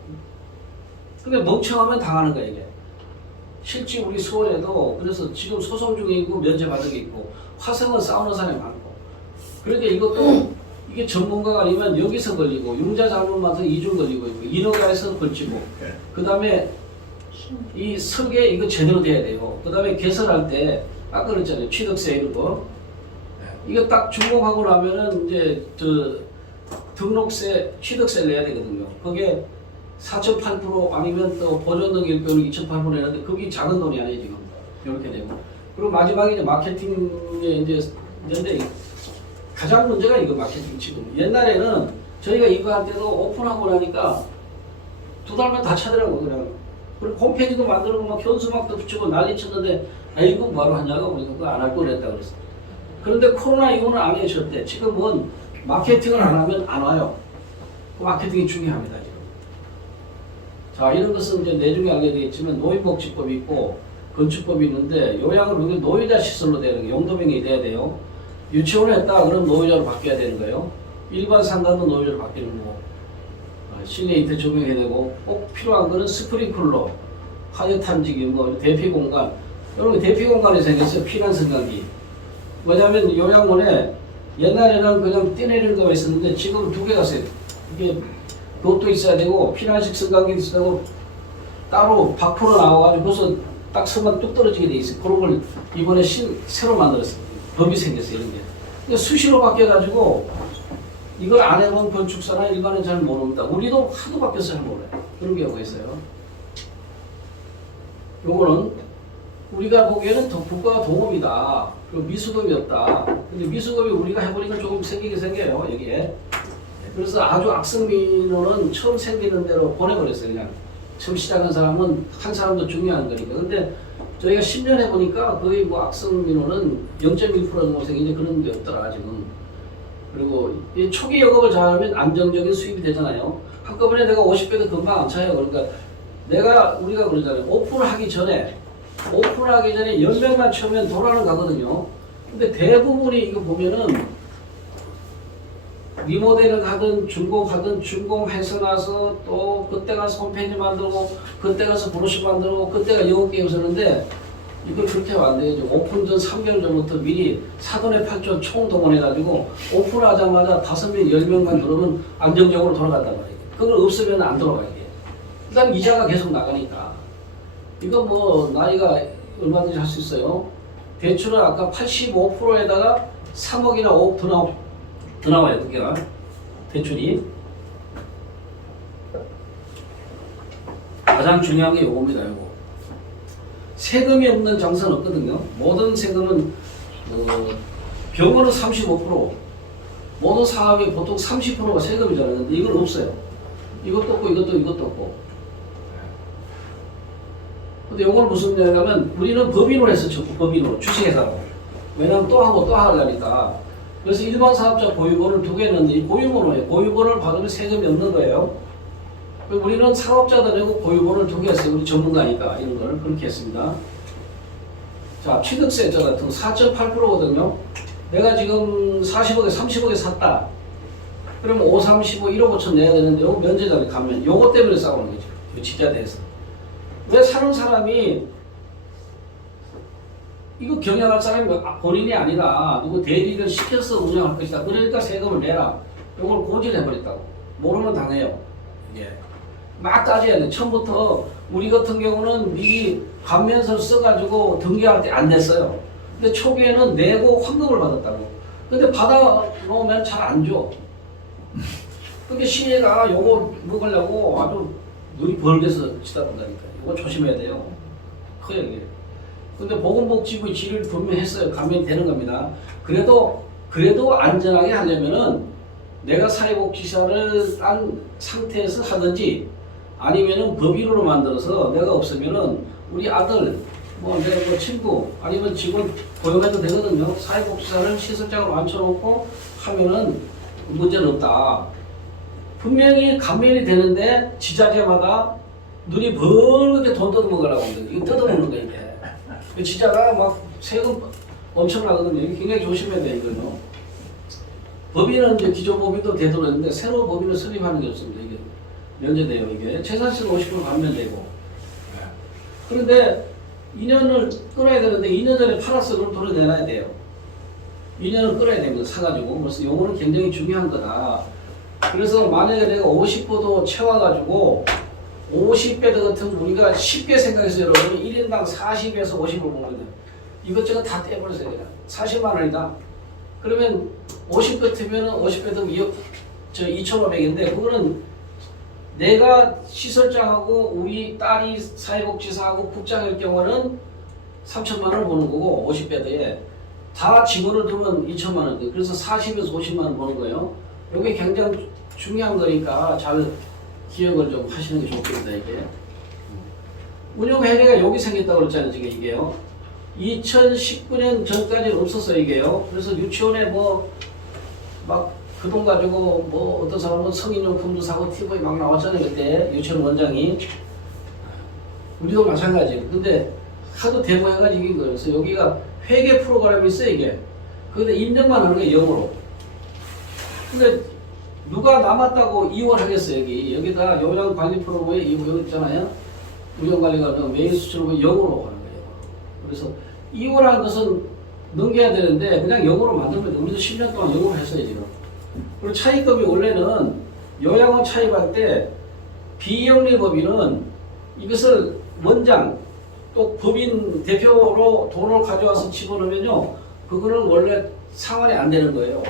그게 멍청하면 당하는 거예요 이게. 실제 우리 수원에도 그래서 지금 소송 중에 있고 면제받은 게 있고 화성은 싸우는 사람이 많고 그러니까 이것도 이게 전문가가 아니면 여기서 걸리고 융자 잘못 맞아서 이중 걸리고 있고 인허가에서 걸치고 그 다음에 이 설계 이거 제대로 돼야 돼요. 그 다음에 개설할 때 아까 그랬잖아요. 취득세 이런 거 이거 딱 준공하고 나면은 이제 등록세 취득세를 내야 되거든요. 그게 4.8% 아니면 또 보존 등기일 경우는 2.8% 내는데 그게 작은 돈이 아니에요 지금. 이렇게 되고. 그리고 마지막에 이제 마케팅에 이제 가장 문제가 이거 마케팅 지금. 옛날에는 저희가 이거 할 때도 오픈하고 나니까 2달만 다 차더라고 그냥. 그리고 홈페이지도 만들고 막 현수막도 붙이고 난리 쳤는데 아 이거 뭐하러 하냐고 우리가 그거 안 할 걸 했다 그랬어. 그런데 코로나 이후는 안 해줬대. 지금은 마케팅을 안 하면 안 와요. 그 마케팅이 중요합니다 지금. 자, 이런 것은 이제 내중에 알게 되겠지만 노인복지법이 있고 건축법이 있는데 요양을 여기 노유자 시설로 되는 게 용도명이 돼야 돼요. 유치원을 했다 그럼 노유자로 바뀌어야 되는 거예요. 일반 상가도 노유자로 바뀌는 거고 실내 이태 조명해야 되고 꼭 필요한 거는 스프링클러, 화재 탐지기, 뭐 대피 공간 여러분 대피 공간이 생겼어요. 피난 승강기. 뭐냐면 요양원에 옛날에는 그냥 뛰내리는 거가 있었는데 지금 2개가 있어요. 이게 그것도 있어야 되고 피난식 승강기도 있어야 되고 따로 밖으로 나와가지고 벌써 딱 서만 뚝 떨어지게 돼 있어요. 그런 걸 이번에 새로 만들었어요. 법이 생겼어요. 이런 게. 근데 수시로 바뀌어가지고 이걸 안 해본 건축사나 일반은 잘 모릅니다. 우리도 하도 바뀌어서 잘 몰라요. 그런 경우가 있어요. 요거는 우리가 보기에는 국가가 동업이다. 미수급이 없다. 근데 미수급이 우리가 해보니까 조금 생기게 생겨요. 여기에. 그래서 아주 악성 민원은 처음 생기는 대로 보내버렸어요. 그냥 처음 시작한 사람은 한 사람도 중요한 거니까. 근데 저희가 10년 해보니까 거의 뭐 악성 민원은 0.1% 정도 생기는데 그런 게 없더라 지금. 그리고 이 초기 영업을 잘하면 안정적인 수입이 되잖아요. 한꺼번에 내가 50배도 금방 안 차요. 그러니까 우리가 그러잖아요. 오픈하기 전에 10명만 쳐면 돌아는 가거든요. 근데 대부분이 이거 보면은 리모델을 하든 준공하든 준공해서 나서 또 그때 가서 홈페이지 만들고 그때 가서 브로셔 만들고 그때가 영업 게임 쓰는데 이걸 그렇게 하면 안 돼요. 오픈 전 3개월 전부터 미리 사돈의 8조 총 동원해가지고 오픈하자마자 5명, 10명만 들어오면 안정적으로 돌아간단 말이에요. 그걸 없으면 안 돌아가요. 그다음 이자가 계속 나가니까. 이거 뭐 나이가 얼마든지 할 수 있어요. 대출은 아까 85%에다가 3억이나 5억 더 나와요. 그게가 대출이. 가장 중요한 게 요겁니다. 요거. 세금이 없는 장사는 없거든요. 모든 세금은 병원은 35%, 모든 사업이 보통 30%가 세금이잖아요. 근데 이건 없어요. 이것도 없고 이것도 없고. 근데 요건 무슨 얘기냐면 우리는 법인으로 했어. 법인으로 주식회사로. 왜냐면 또 하고 또 하려니까. 그래서 일반 사업자 고유번호를 2개 했는데 이 고유번호예요. 고유번호를 받으면 세금이 없는 거예요. 우리는 사업자도 내고 고유번호를 2개 했어요. 우리 전문가니까 이런 걸 그렇게 했습니다. 자, 취득세자 같은 거 4.8%거든요. 내가 지금 40억에 30억에 샀다. 그러면 5, 35, 1억 5천 내야 되는데 요거 면제자를 가면 요거 때문에 싸우는 거죠. 이 지자에 대해서. 왜 사는 사람이 이거 경영할 사람이 본인이 아니라 누구 대리를 시켜서 운영할 것이다. 그러니까 세금을 내라. 이걸 고질해버렸다고. 모르면 당해요. 예. 막 따져야 돼. 처음부터 우리 같은 경우는 미리 감면서를 써가지고 등기할 때 안 냈어요. 근데 초기에는 내고 환급을 받았다고. 근데 받아놓으면 잘 안 줘. 근데 시내가 요거 먹으려고 아주 눈이 벌게서 치닫는다니까. 이거 조심해야 돼요. 커요 이게. 근데 보건복지부 질을 분명히 했어요. 가면 되는 겁니다. 그래도 안전하게 하려면은 내가 사회복지사를 딴 상태에서 하든지 아니면은 법인으로 만들어서 내가 없으면은 우리 아들, 내 친구 아니면 직원 고용해도 되거든요. 사회복지사를 시설장으로 앉혀놓고 하면은 문제는 없다. 분명히 감면이 되는데 지자체마다 눈이 벌겋게 돈 뜯어먹으려고 하는데 이거 뜯어먹는 거야 이게. 지자가 막 세금 엄청나거든요. 이게 굉장히 조심해야 돼 이거는. 법인은 이제 기존 법인도 되돌았는데 새로운 법인을 설립하는 게 없습니다. 이게 면제돼요. 이게 재산세는 50% 감면되고. 그런데 2년을 끌어야 되는데 2년 전에 팔았어 그럼 돈을 내놔야 돼요. 2년을 끌어야 됩니다. 사가지고. 그래서 요거는 굉장히 중요한 거다. 그래서 만약에 내가 50%도 채워가지고 50배드 같은 우리가 쉽게 생각해서 여러분이 1인당 40에서 50을 보면 돼요. 이것저것 다 떼버리세요. 그냥 40만 원이다. 그러면 50 같으면 50배드 2,500인데 그거는 내가 시설장하고 우리 딸이 사회복지사하고 국장일 경우는 3천만 원을 버는 거고 50배드에 다 직원을 두면 2천만 원 돼. 그래서 40에서 50만 원 버는 거예요. 이게 굉장히 중요한 거니까 잘 기억을 좀 하시는 게 좋겠다 이게. 운용회계가 여기 생겼다고 그랬잖아요 지금 이게요. 2019년 전까지는 없었어요 이게요. 그래서 유치원에 막 그 돈 가지고 어떤 사람은 성인용품도 사고 TV에 막 나왔잖아요 그때 유치원 원장이. 우리도 마찬가지예요. 근데 하도 대모해가지고 이긴 거예요. 그래서 여기가 회계 프로그램이 있어요 이게. 근데 인정만 하는 거예요 영어로. 근데 누가 남았다고 이월하겠어요 여기다 요양관리 프로그램에 여기 있잖아요. 운영관리가 매일 수치로 0으로 가는 거예요. 그래서 이월한 것은 넘겨야 되는데 그냥 0으로 만들면 돼. 우리도 10년 동안 0으로 했어요 지금. 그리고 차입금이 원래는 요양원 차입할 때 비영리법인은 이것을 원장 또 법인 대표로 돈을 가져와서 집어넣으면요 그거는 원래 상환이 안 되는 거예요.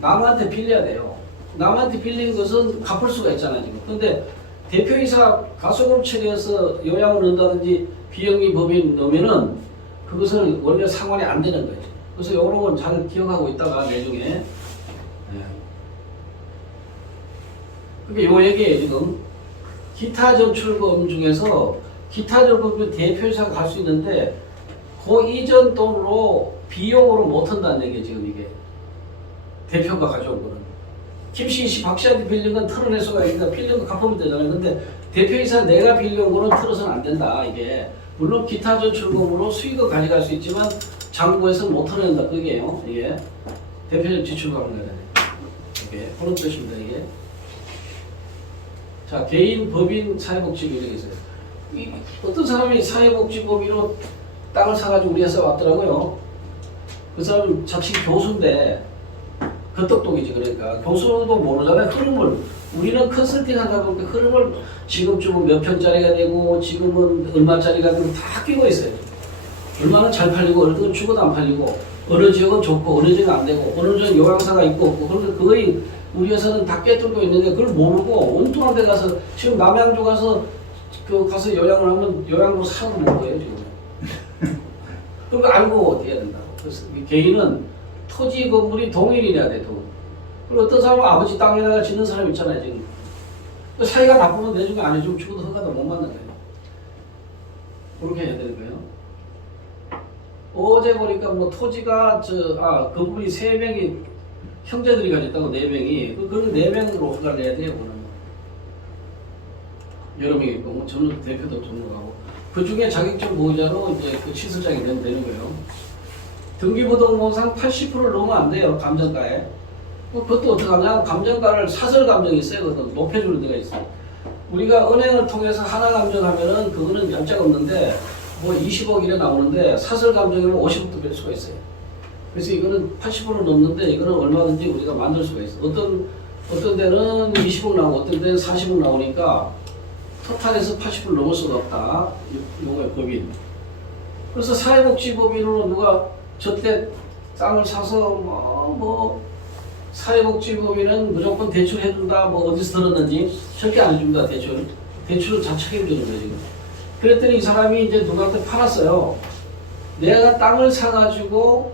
남한테 빌려야 돼요. 남한테 빌린 것은 갚을 수가 있잖아요 지금. 근데 대표이사 가소금 체계에서 요양을 넣는다든지 비영리 법인 넣으면은 그것은 원래 상환이 안 되는 거예요. 그래서 이런 건 잘 기억하고 있다가 나중에. 그러니까 요 얘기예요 지금. 기타 전출금 중에서 기타 전출금 대표이사가 갈 수 있는데 그 이전 돈으로 비용으로 못 한다는 얘기예요 지금 이게. 대표가 가져온 거는. 김씨 씨, 박 씨한테 빌린 건 털어낼 수가 있는데 빌린 거 갚으면 되잖아요. 근데 대표이사 내가 빌린 거는 털어서는 안 된다. 이게 물론 기타 저출금으로 수익을 가져갈 수 있지만 장부에서는 못 털어낸다. 그게요. 이게 대표적 지출금을 내야 돼. 이게 그런 뜻입니다. 이게. 자, 개인, 법인, 사회복지비 이렇게 있어요. 어떤 사람이 사회복지법인으로 땅을 사가지고 우리 회사 왔더라고요. 그 사람은 자칭 교수인데 겉똑똑이지. 그러니까 교수도 모르잖아요. 흐름을. 우리는 컨설팅 하다 보니까 흐름을 지금쯤은 몇 평짜리가 되고 지금은 얼마짜리가 되고 다 끼고 있어요. 얼마나 잘 팔리고 어느 쪽은 죽어도 안 팔리고 어느 지역은 좋고 어느 지역은 안 되고 어느 지역은 요양사가 있고 없고 그런데 거의 우리 회사는 다 깨뚫고 있는데 그걸 모르고 엉뚱한 데 가서 지금 남양주 가서 가서 요양을 하면 요양으로 사고 먹는 거예요 지금. 그거 알고 어떻게 해야 된다고. 그래서 개인은 토지 건물이 동일이어야 돼. 그리고 어떤 사람은 아버지 땅에다가 짓는 사람 있잖아요 지금. 사이가 나쁘면 내주면 안 해주면 죽어도 허가도 못 맞는 거예요. 그렇게 해야 되는 거예요. 어제 보니까 뭐 토지가 그분이 3명이 형제들이 가졌다고 4명이 그런 4명으로 허가를 내야 돼요. 그거는 여러 명이 있고 뭐 저는 대표도 등록하고 그 중에 자격증 보호자로 이제 그 시설장이 되면 되는 거예요. 등기부등본상 80%를 넘으면 안 돼요. 감정가에. 그것도 어떻게 하냐? 감정가를 사설 감정이 있어요. 그것도 높여주는 데가 있어요. 우리가 은행을 통해서 하나 감정하면은 그거는 연자가 없는데 뭐 20억 이래 나오는데 사설 감정이면 50억도 될 수가 있어요. 그래서 이거는 80% 넘는데 이거는 얼마든지 우리가 만들 수가 있어. 어떤 데는 20억 나오고 어떤 데는 40억 나오니까 토탈에서 80% 넘을 수가 없다. 요거의 법인. 그래서 사회복지법인으로 누가 저때 땅을 사서 사회복지법인은 무조건 대출해준다. 뭐 어디서 들었는지 절대 안 해줍니다. 대출은 다 책임지는 거예요 지금. 그랬더니 이 사람이 이제 누구한테 팔았어요. 내가 땅을 사가지고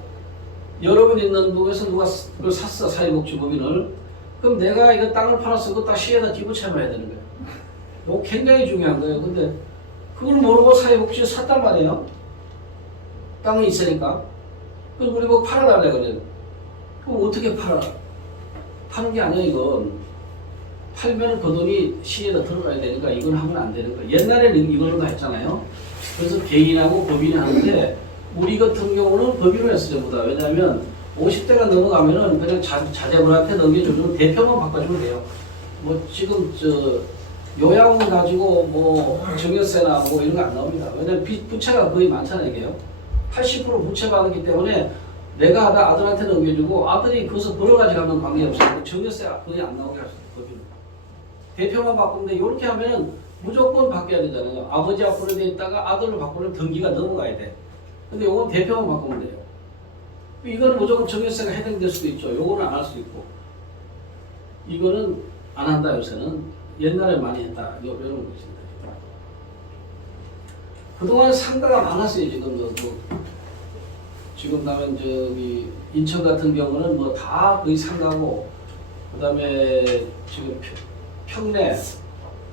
여러분 있는 곳에서 누가 그걸 샀어. 사회복지법인을. 그럼 내가 이거 땅을 팔았어. 그거 다 시에다 기부채워야 되는 거예요. 이거 굉장히 중요한 거예요. 근데 그걸 모르고 사회복지를 샀단 말이에요. 땅이 있으니까. 그럼 우리 뭐 팔아달래 그래. 그럼 어떻게 팔아? 파는 게 아니야 이건. 팔면 그 돈이 시에다 들어가야 되니까 이건 하면 안 되는 거야. 옛날에는 이걸로 다 했잖아요. 그래서 개인하고 법인이 하는데 우리 같은 경우는 법인으로 했어 전부 다. 왜냐하면 50대가 넘어가면은 그냥 자제분한테 넘겨주면 대표만 바꿔주면 돼요. 뭐 지금 요양원 가지고 뭐 증여세나 뭐 이런 거 안 나옵니다. 왜냐면 부채가 거의 많잖아요 이게요. 80% 부채 받기 때문에 내가 하다 아들한테 넘겨주고 아들이 그것을 벌어가지고 하면 관계없어요. 증여세 거의 안 나오게 할 수 있어요. 법인은. 대표만 바꾸는데 이렇게 하면은 무조건 바뀌어야 되잖아요. 아버지 앞으로 돼 있다가 아들로 바꾸면 등기가 넘어가야 돼. 근데 이건 대표만 바꾸면 돼요. 이거는 무조건 증여세가 해당될 수도 있죠. 이거는 안 할 수 있고. 이거는 안 한다 요새는. 옛날에 많이 했다. 이런 것입니다. 그동안 상가가 많았어요. 지금 나면 저기 인천 같은 경우는 뭐 다 거의 상가고, 그다음에 지금 평내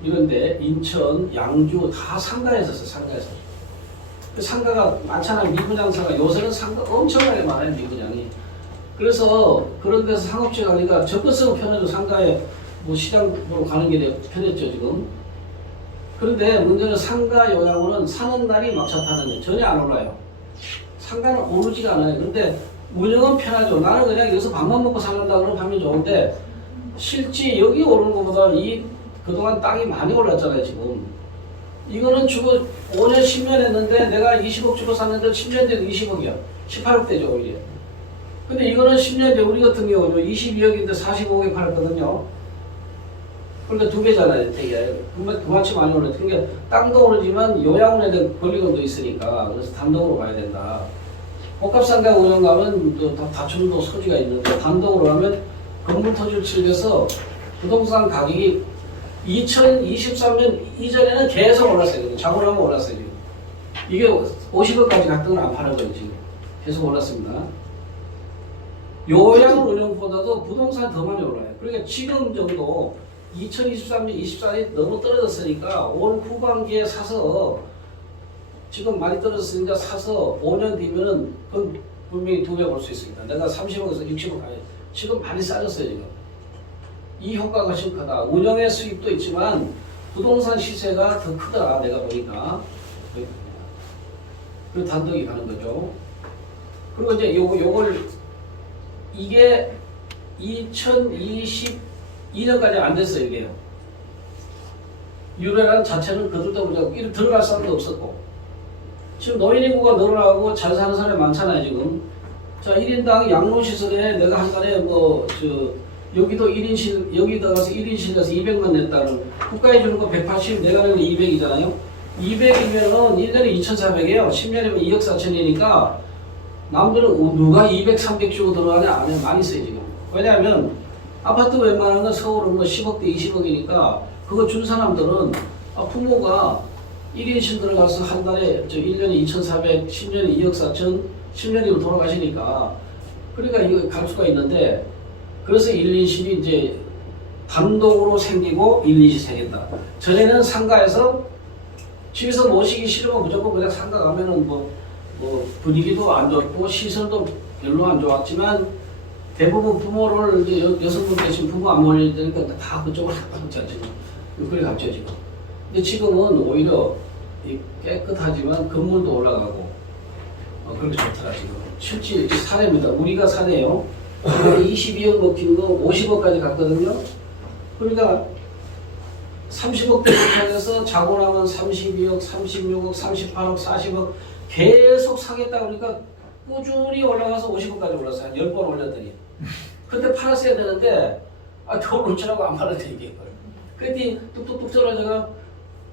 이런데 인천, 양주 다 상가였었어요. 상가에서. 상가가 많잖아요. 미분양사가 요새는 상가 엄청나게 많아요. 미분양이. 그래서 그런 데서 상업지에 가니까 접근성은 편해도 상가에 뭐 시장으로 가는 게 편했죠 지금. 그런데 문제는 상가 요양원은 사는 날이 막차 타는데 전혀 안 올라요. 상가는 오르지가 않아요. 그런데 운영은 편하죠. 나는 그냥 여기서 밥만 먹고 살는다 그러면 하면 좋은데 실제 여기 오르는 것보다 그동안 땅이 많이 올랐잖아요 지금. 이거는 주고 5년 10년 했는데 내가 20억 주고 샀는데 10년 돼도 20억이야. 18억 되죠 이게. 근데 이거는 10년 돼. 우리 같은 경우는 22억인데 45억에 팔았거든요. 그러니까 2배잖아요 되게. 그만치 많이 올랐죠. 그러니까 땅도 오르지만 요양원에 대한 권리금도 있으니까 그래서 단독으로 가야 된다. 복합상가 운영 가면 다툼도 소지가 있는데 단독으로 하면 건물 토지를 즐겨서 부동산 가격이 2023년 이전에는 계속 올랐어요. 자고나면 올랐어요 지금. 이게 50억까지 갔던 건 안 파는 거예요 지금. 계속 올랐습니다. 요양 운영보다도 부동산이 더 많이 올라요. 그러니까 지금 정도 2023년, 24년이 너무 떨어졌으니까 올 후반기에 사서 지금 많이 떨어졌으니까 사서 5년 뒤면은 그건 분명히 2배 올 수 있습니다. 내가 30억에서 60억 가요. 지금 많이 싸졌어요 지금. 이 효과가 훨씬 크다. 운영의 수익도 있지만 부동산 시세가 더 크더라. 내가 보니까. 그 단독이 가는 거죠. 그리고 이제 요걸 이게 2022년까지 안 됐어요. 이게 유래란 자체는 거들떠 보자고 이렇게 들어갈 사람도 없었고, 지금 노인 인구가 늘어나고 잘 사는 사람이 많잖아요. 지금 자 1인당 양로시설에 내가 한 달에 여기도 1인실 여기다 가서 1인실 가서 200만 냈다는, 국가에 주는 거 180, 내가 내는 거 200이잖아요. 200이면은 1년에 2,400이에요. 10년이면 2억 4천이니까 남들은 누가 200, 300 주고 들어가냐? 안 해. 많이 써요 지금. 왜냐하면 아파트 웬만한 건 서울은 뭐 10억대 20억이니까 그거 준 사람들은 부모가 1인실 들어가서 한 달에 1년에 2,400, 10년에 2억 4천, 10년이면 돌아가시니까, 그러니까 이거 갈 수가 있는데, 그래서 1인실이 이제 단독으로 생기고 1인실 생긴다. 전에는 상가에서 집에서 모시기 싫으면 무조건 그냥 상가 가면은 뭐 분위기도 안 좋고 시설도 별로 안 좋았지만 대부분 부모를 이제 여성분 계신 부모 안 몰려야 되니까 다 그쪽으로 갔죠 지금. 그래 갔죠 지금. 근데 지금은 오히려 깨끗하지만 건물도 올라가고 그렇게 좋더라 지금. 실제 사례입니다. 우리가 사례요. 22억 먹힌 거 50억까지 갔거든요. 그러니까 30억대 못하면서 자고 나면 32억, 36억, 38억, 40억 계속 사겠다 그러니까 꾸준히 올라가서 50억까지 올랐어요. 한 10번 올렸더니. 그때 팔았어야 되는데 겨울 놓치라고 안 팔았대 이게. 그랬더니 뚝뚝뚝 떨어져가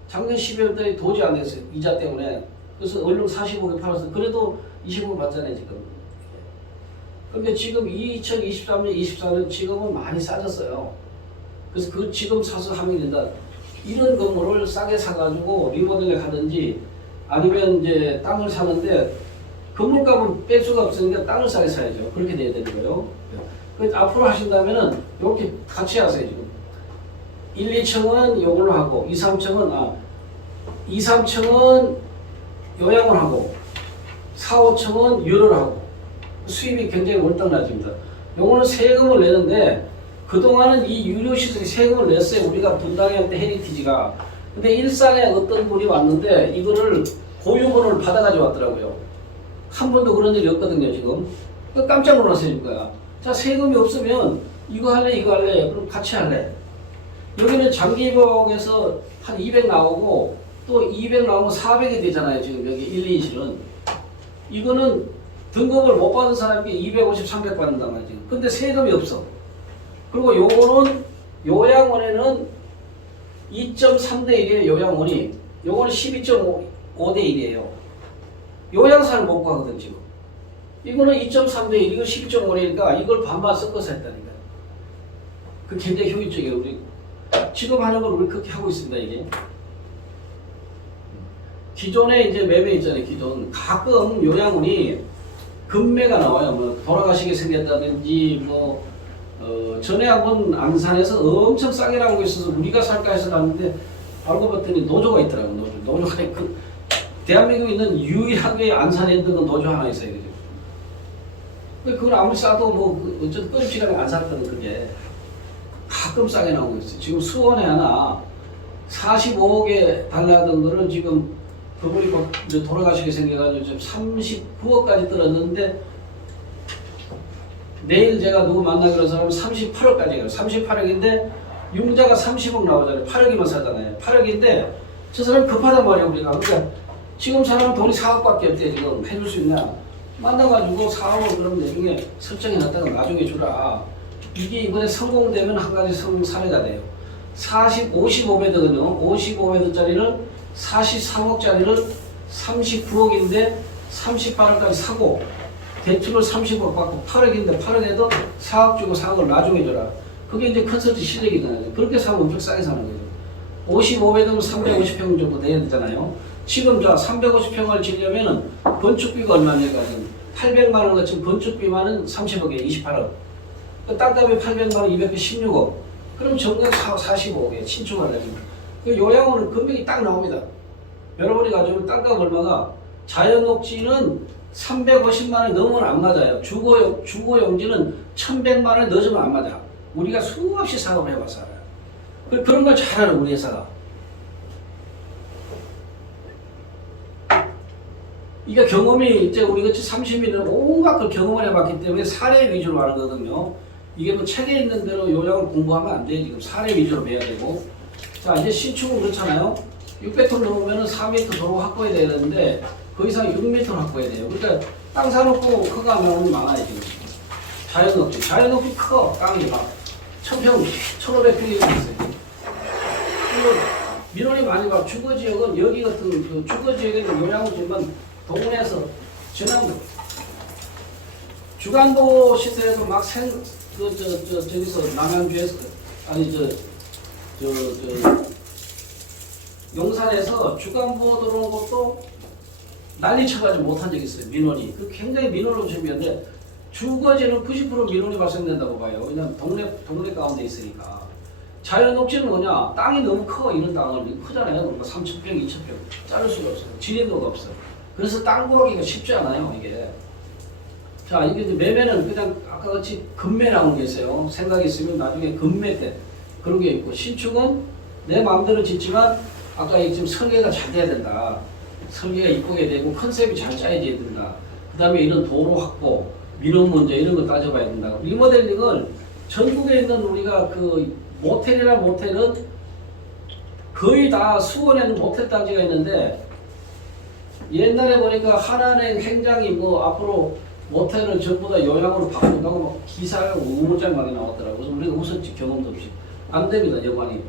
작년 12월달에 도저히 안 됐어요. 이자 때문에. 그래서 얼른 40억에 팔았어요. 그래도 20억 받잖아요 지금. 근데 지금 2023년, 24년 지금은 많이 싸졌어요. 그래서 그 지금 사서 하면 된다. 이런 건물을 싸게 사가지고 리모델링 하든지 아니면 이제 땅을 사는데 건물값은 뺄 수가 없으니까 땅을 싸게 사야죠. 그렇게 돼야 되는 거예요. 그래서 앞으로 하신다면은 이렇게 같이 하세요 지금. 1, 2층은 요걸로 하고 2, 3층은 2, 3층은 요양을 하고 4, 5층은 유를 하고 수입이 굉장히 월등해집니다. 요거는 세금을 내는데 그동안은 이 유료시설이 세금을 냈어요. 우리가 분당에 때 헤리티지가. 근데 일산에 어떤 분이 왔는데 이거를 고유번호를 받아가지고 왔더라고요. 한 번도 그런 일이 없거든요 지금. 깜짝 놀랐어요 거야. 자 세금이 없으면 이거 할래 이거 할래 그럼 같이 할래. 여기는 장기복에서 한 200 나오고 또 200 나오면 400이 되잖아요 지금 여기 1, 2실은. 이거는 등급을 못 받은 사람이 250, 300 받는단 말이지. 근데 세금이 없어. 그리고 요거는 요양원에는 2.3대 1이에요. 요양원이. 요거는 12.5대 1이에요. 요양사를 못 가거든 지금. 이거는 2.3대 1, 이거 12.5니까 이걸 반반 섞어서 했다니까. 그 굉장히 효율적이에요. 우리 지금 하는 걸 우리 그렇게 하고 있습니다 이게. 기존에 이제 매매 있잖아요. 기존 가끔 요양원이 금매가 나와요. 뭐 돌아가시게 생겼다든지 전에 한번 안산에서 엄청 싸게 나오고 있어서 우리가 살까 해서 갔는데 알고 봤더니 노조가 있더라고요. 노조가 대한민국에 있는 유일하게 안산에 있는 건 노조 하나 있어요. 그죠? 그걸 아무리 싸도 어쨌든 끊임시간에 안 샀거든 그게. 가끔 싸게 나오고 있어요. 지금 수원에 하나 45억에 달라던 거를 지금 그분이 돌아가시게 생겨가지고 지금 39억까지 떨어졌는데 내일 제가 누구 만나기로 해서 38억까지 가요. 38억인데 융자가 30억 나오잖아요. 8억이면 사잖아요. 8억인데 저 사람이 급하단 말이에요. 우리가. 그러니까 지금 사람은 돈이 4억밖에 없대. 지금 해줄 수 있냐. 만나가지고 4억을 그럼 나중에 설정해놨다가 나중에 주라. 이게 이번에 성공되면 한 가지 사례가 돼요. 55배드거든요. 55배드짜리를 43억짜리를 39억인데 38억까지 사고 대출을 30억 받고 8억인데 8억에도 4억 주고 4억을 나중에 줘라. 그게 이제 컨설트 실력이잖아요. 그렇게 사면 엄청 싸게 사는 거죠. 55배드면 350평 정도 돼야 되잖아요. 지금 자 350평을 지려면은 건축비가 얼마냐거든. 800만 원 같은 건축비만은 30억에 28억. 그 땅값이 800만 원, 200에 16억. 그럼 정각 45억에 신축을 하려면. 그 요양원은 금액이 딱 나옵니다. 여러분이 가지고 땅값 얼마가 자연녹지는 350만 원이 넘으면 안 맞아요. 주거용지는 1100만 원이 넘으면 안 맞아. 우리가 수없이 사업을 해봐서 알아요. 그런 걸 잘 알아요, 우리 회사가. 이게 경험이 이제 우리 같이 30년 온갖 걸 경험을 해봤기 때문에 사례 위주로 하는 거거든요. 이게 뭐 책에 있는 대로 요약을 공부하면 안 돼. 지금 사례 위주로 배워야 되고. 자, 이제 신축은 그렇잖아요. 600톤 넘으면 4m 도로 확보해야 되는데 그 이상 6m 확보해야 돼요. 그러니까 땅 사놓고 커가 면이 많아요, 지금. 자연녹지. 자연녹지 커. 땅이 막 1000평, 1500평이 있어요. 그리고 민원이 많이 가. 주거지역은 여기 같은 그 주거지역에는 요양을 주면 동네에서 지난 주간도 시설에서 막 저기서 남양주에서 아니 용산에서 주간보 들어온 것도 난리 쳐가지고 못한 적이 있어요. 민원이. 그 굉장히 민원으로 준비했는데 주거지는 90% 민원이 발생된다고 봐요. 왜냐면 동네 가운데 있으니까. 자연녹지는 뭐냐? 땅이 너무 커. 이런 땅을 크잖아요. 그러니까 3,000평, 2,000평 자를 수가 없어요. 진입로가 없어요. 그래서 땅 구하기가 쉽지 않아요, 이게. 자, 이게 이제 매매는 그냥 아까 같이 금매라는 게 있어요. 생각이 있으면 나중에 금매 때 그런 게 있고, 신축은 내 마음대로 짓지만 아까 지금 설계가 잘 돼야 된다. 설계가 이쁘게 되고 컨셉이 잘 짜여져야 된다. 그 다음에 이런 도로 확보, 민원 문제 이런 거 따져봐야 된다. 리모델링을 전국에 있는 우리가 그 모텔이나 모텔은 거의 다 수원에는 모텔 단지가 있는데 옛날에 보니까 하나은행 행장이 뭐 앞으로 모텔을 전부 다 요양으로 바꾼다고 막 기사가 우물장만에 나왔더라고요. 그래서 우리가 웃었지, 경험도 없이. 안 됩니다, 여관이.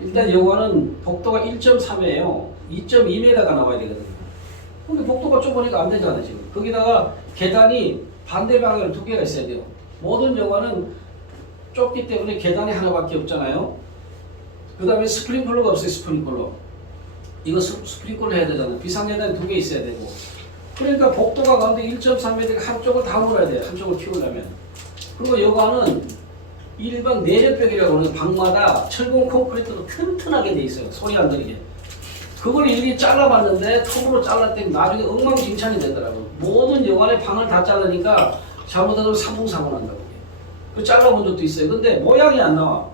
일단 여관은 복도가 1.3이에요. 2.2m가 나와야 되거든요. 근데 복도가 좁으니까 안 되잖아요, 지금. 거기다가 계단이 반대 방향으로 2개가 있어야 돼요. 모든 여관은 좁기 때문에 계단이 하나밖에 없잖아요. 그 다음에 스프링클러가 없어요, 스프링클러. 이거 스프링클러 해야 되잖아요. 비상계단이 2개 있어야 되고. 그러니까 복도가 가운데 1.3m 한쪽을 다 물어야 돼요. 한쪽을 키우려면. 그리고 여관은 일반 내력벽이라고 하는 방마다 철공 콘크리트로 튼튼하게 돼 있어요. 소리 안 들리게. 그걸 일일이 잘라봤는데 톱으로 잘랐더니 나중에 엉망진창이 되더라고요. 모든 여관의 방을 다 자르니까 잘못하면 상봉사고 난다고. 그 잘라본 적도 있어요. 근데 모양이 안 나와.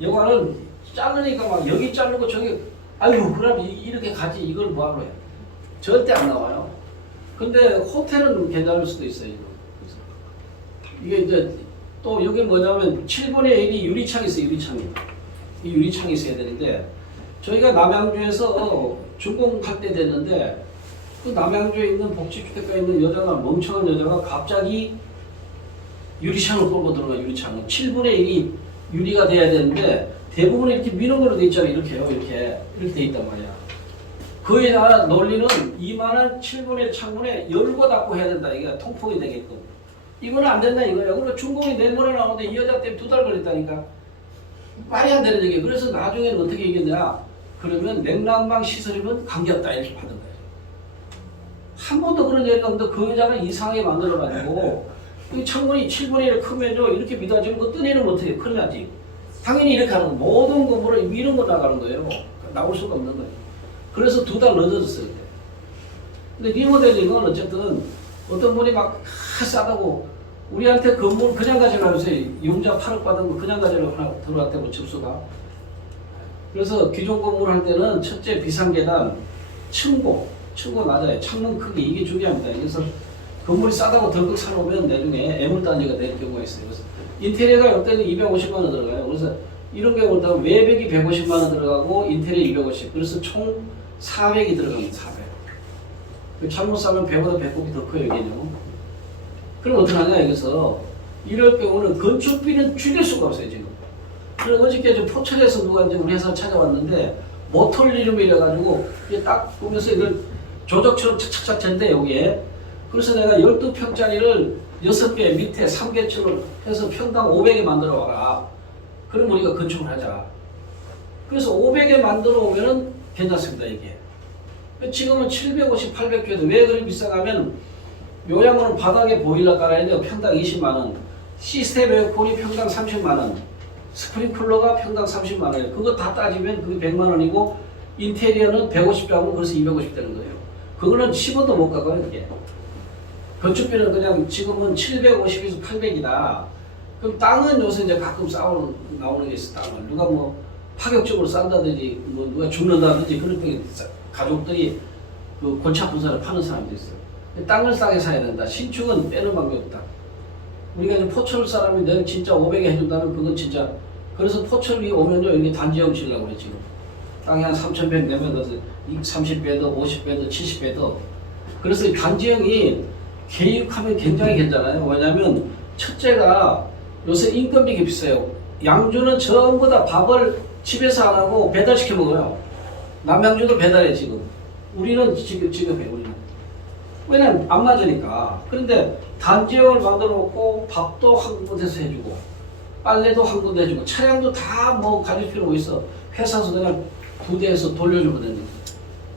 여관은 자르니까 막 여기 자르고 저기 아유 그럼 이렇게 가지 이걸 뭐하러 해. 절대 안 나와요. 근데 호텔은 괜찮을 수도 있어요. 이게 이제 또 여기 뭐냐면 7분의 1이 유리창이 있어요. 유리창이. 이 유리창이 있어야 되는데 저희가 남양주에서 준공할 때 됐는데 그 남양주에 있는 복지주택가에 있는 여자가 멍청한 여자가 갑자기 유리창을 끌고 들어가. 유리창은 7분의 1이 유리가 돼야 되는데 대부분 이렇게 민원으로 돼 있잖아요. 이렇게요. 이렇게 돼 있단 말이야. 그에 따라 논리는 이만한 7분의 1 창문에 열고 닫고 해야 된다. 이게 통풍이 되게끔. 이거는 안 된다 이거예요. 그리고 준공이 내일모레 나오는데 이 여자 때문에 2달 걸렸다니까. 말이 안 되는 얘기예요. 그래서 나중에는 어떻게 얘기했냐. 그러면 냉난방 시설이면 관계없다 이렇게 받은 거예요. 한 번도 그런 얘기가 없는데 그 여자는 이상하게 만들어가지고 이 창문이 7분의 1 크면요. 이렇게 미닫이면 어떤 일은 못해요. 큰일 나지. 당연히 이렇게 하는 거. 모든 건물을 이런 거 나가는 거예요. 나올 수가 없는 거예요. 그래서 2달 늦어졌어요. 근데 리모델링은 어쨌든 어떤 분이 막 싸다고 우리한테 건물 그냥 가지려고 해서 용자 8억 받은 거 그냥 가지려고 하나 들어왔다고 접수가. 그래서 기존 건물 할 때는 첫째 비상계단, 층고 낮아요. 창문 크기 이게 중요합니다. 그래서 건물이 싸다고 덜컥 사놓으면 나중에 애물단지가 될 경우가 있어요. 그래서 인테리어가 이때는 250만 원 들어가요. 그래서 이런 경우는 외벽이 150만 원 들어가고 인테리어 250. 그래서 총 400이 들어갑니다. 400. 창문 싸면 100보다 100곱이 더 커요, 여기는. 그럼 어떻게 하냐, 여기서. 이럴 경우는 건축비는 줄일 수가 없어요, 지금. 그래서 어저께 좀 포천에서 누가 이제 우리 회사 찾아왔는데, 모털 이름이 이래가지고, 이게 딱 보면서 이걸 조적처럼 착착착 된대, 여기에. 그래서 내가 12평짜리를 6개 밑에 3개층을 해서 평당 500에 만들어 와라. 그럼 우리가 건축을 하자. 그래서 500에 만들어 오면은 괜찮습니다, 이게. 지금은 750, 800조에도 왜 그리 비싸냐면 요양원은 바닥에 보일러 깔아야 돼요. 평당 20만원. 시스템 에어컨이 평당 30만원. 스프링클러가 평당 30만원이에요. 그거 다 따지면 그게 100만원이고 인테리어는 150짜고 그래서 250 되는 거예요. 그거는 10원도 못 가고요, 그게. 건축비는 그냥 지금은 750에서 800이다. 그럼 땅은 요새 이제 가끔 나오는 게 있어. 땅을 누가 뭐 파격적으로 싼다든지 뭐 누가 죽는다든지 그럴 때 가족들이 그 골치 아픈 사람을 파는 사람도 있어요. 땅을 싸게 사야 된다. 신축은 빼는 방법이 없다. 우리가 이제 포철 사람이 내가 진짜 500에 해준다면 그건 진짜. 그래서 포철이 오면요 여기 단지형 지으려고 그래 지금. 땅이 한 3,100 내면 30배 더, 50배 더, 70배 더. 그래서 이 단지형이 계획하면 굉장히 괜찮아요. 왜냐면 첫째가 요새 인건비가 비싸요. 양주는 전부 다 밥을 집에서 안 하고 배달시켜 먹어요. 남양주도 배달해 지금. 우리는 지급해 우리는. 왜냐면 안 맞으니까. 그런데 단지형을 만들어 놓고 밥도 한 군데서 해주고 빨래도 한 군데 해주고 차량도 다 뭐 가질 필요가 있어. 회사에서 그냥 2대에서 돌려주면 됩니다.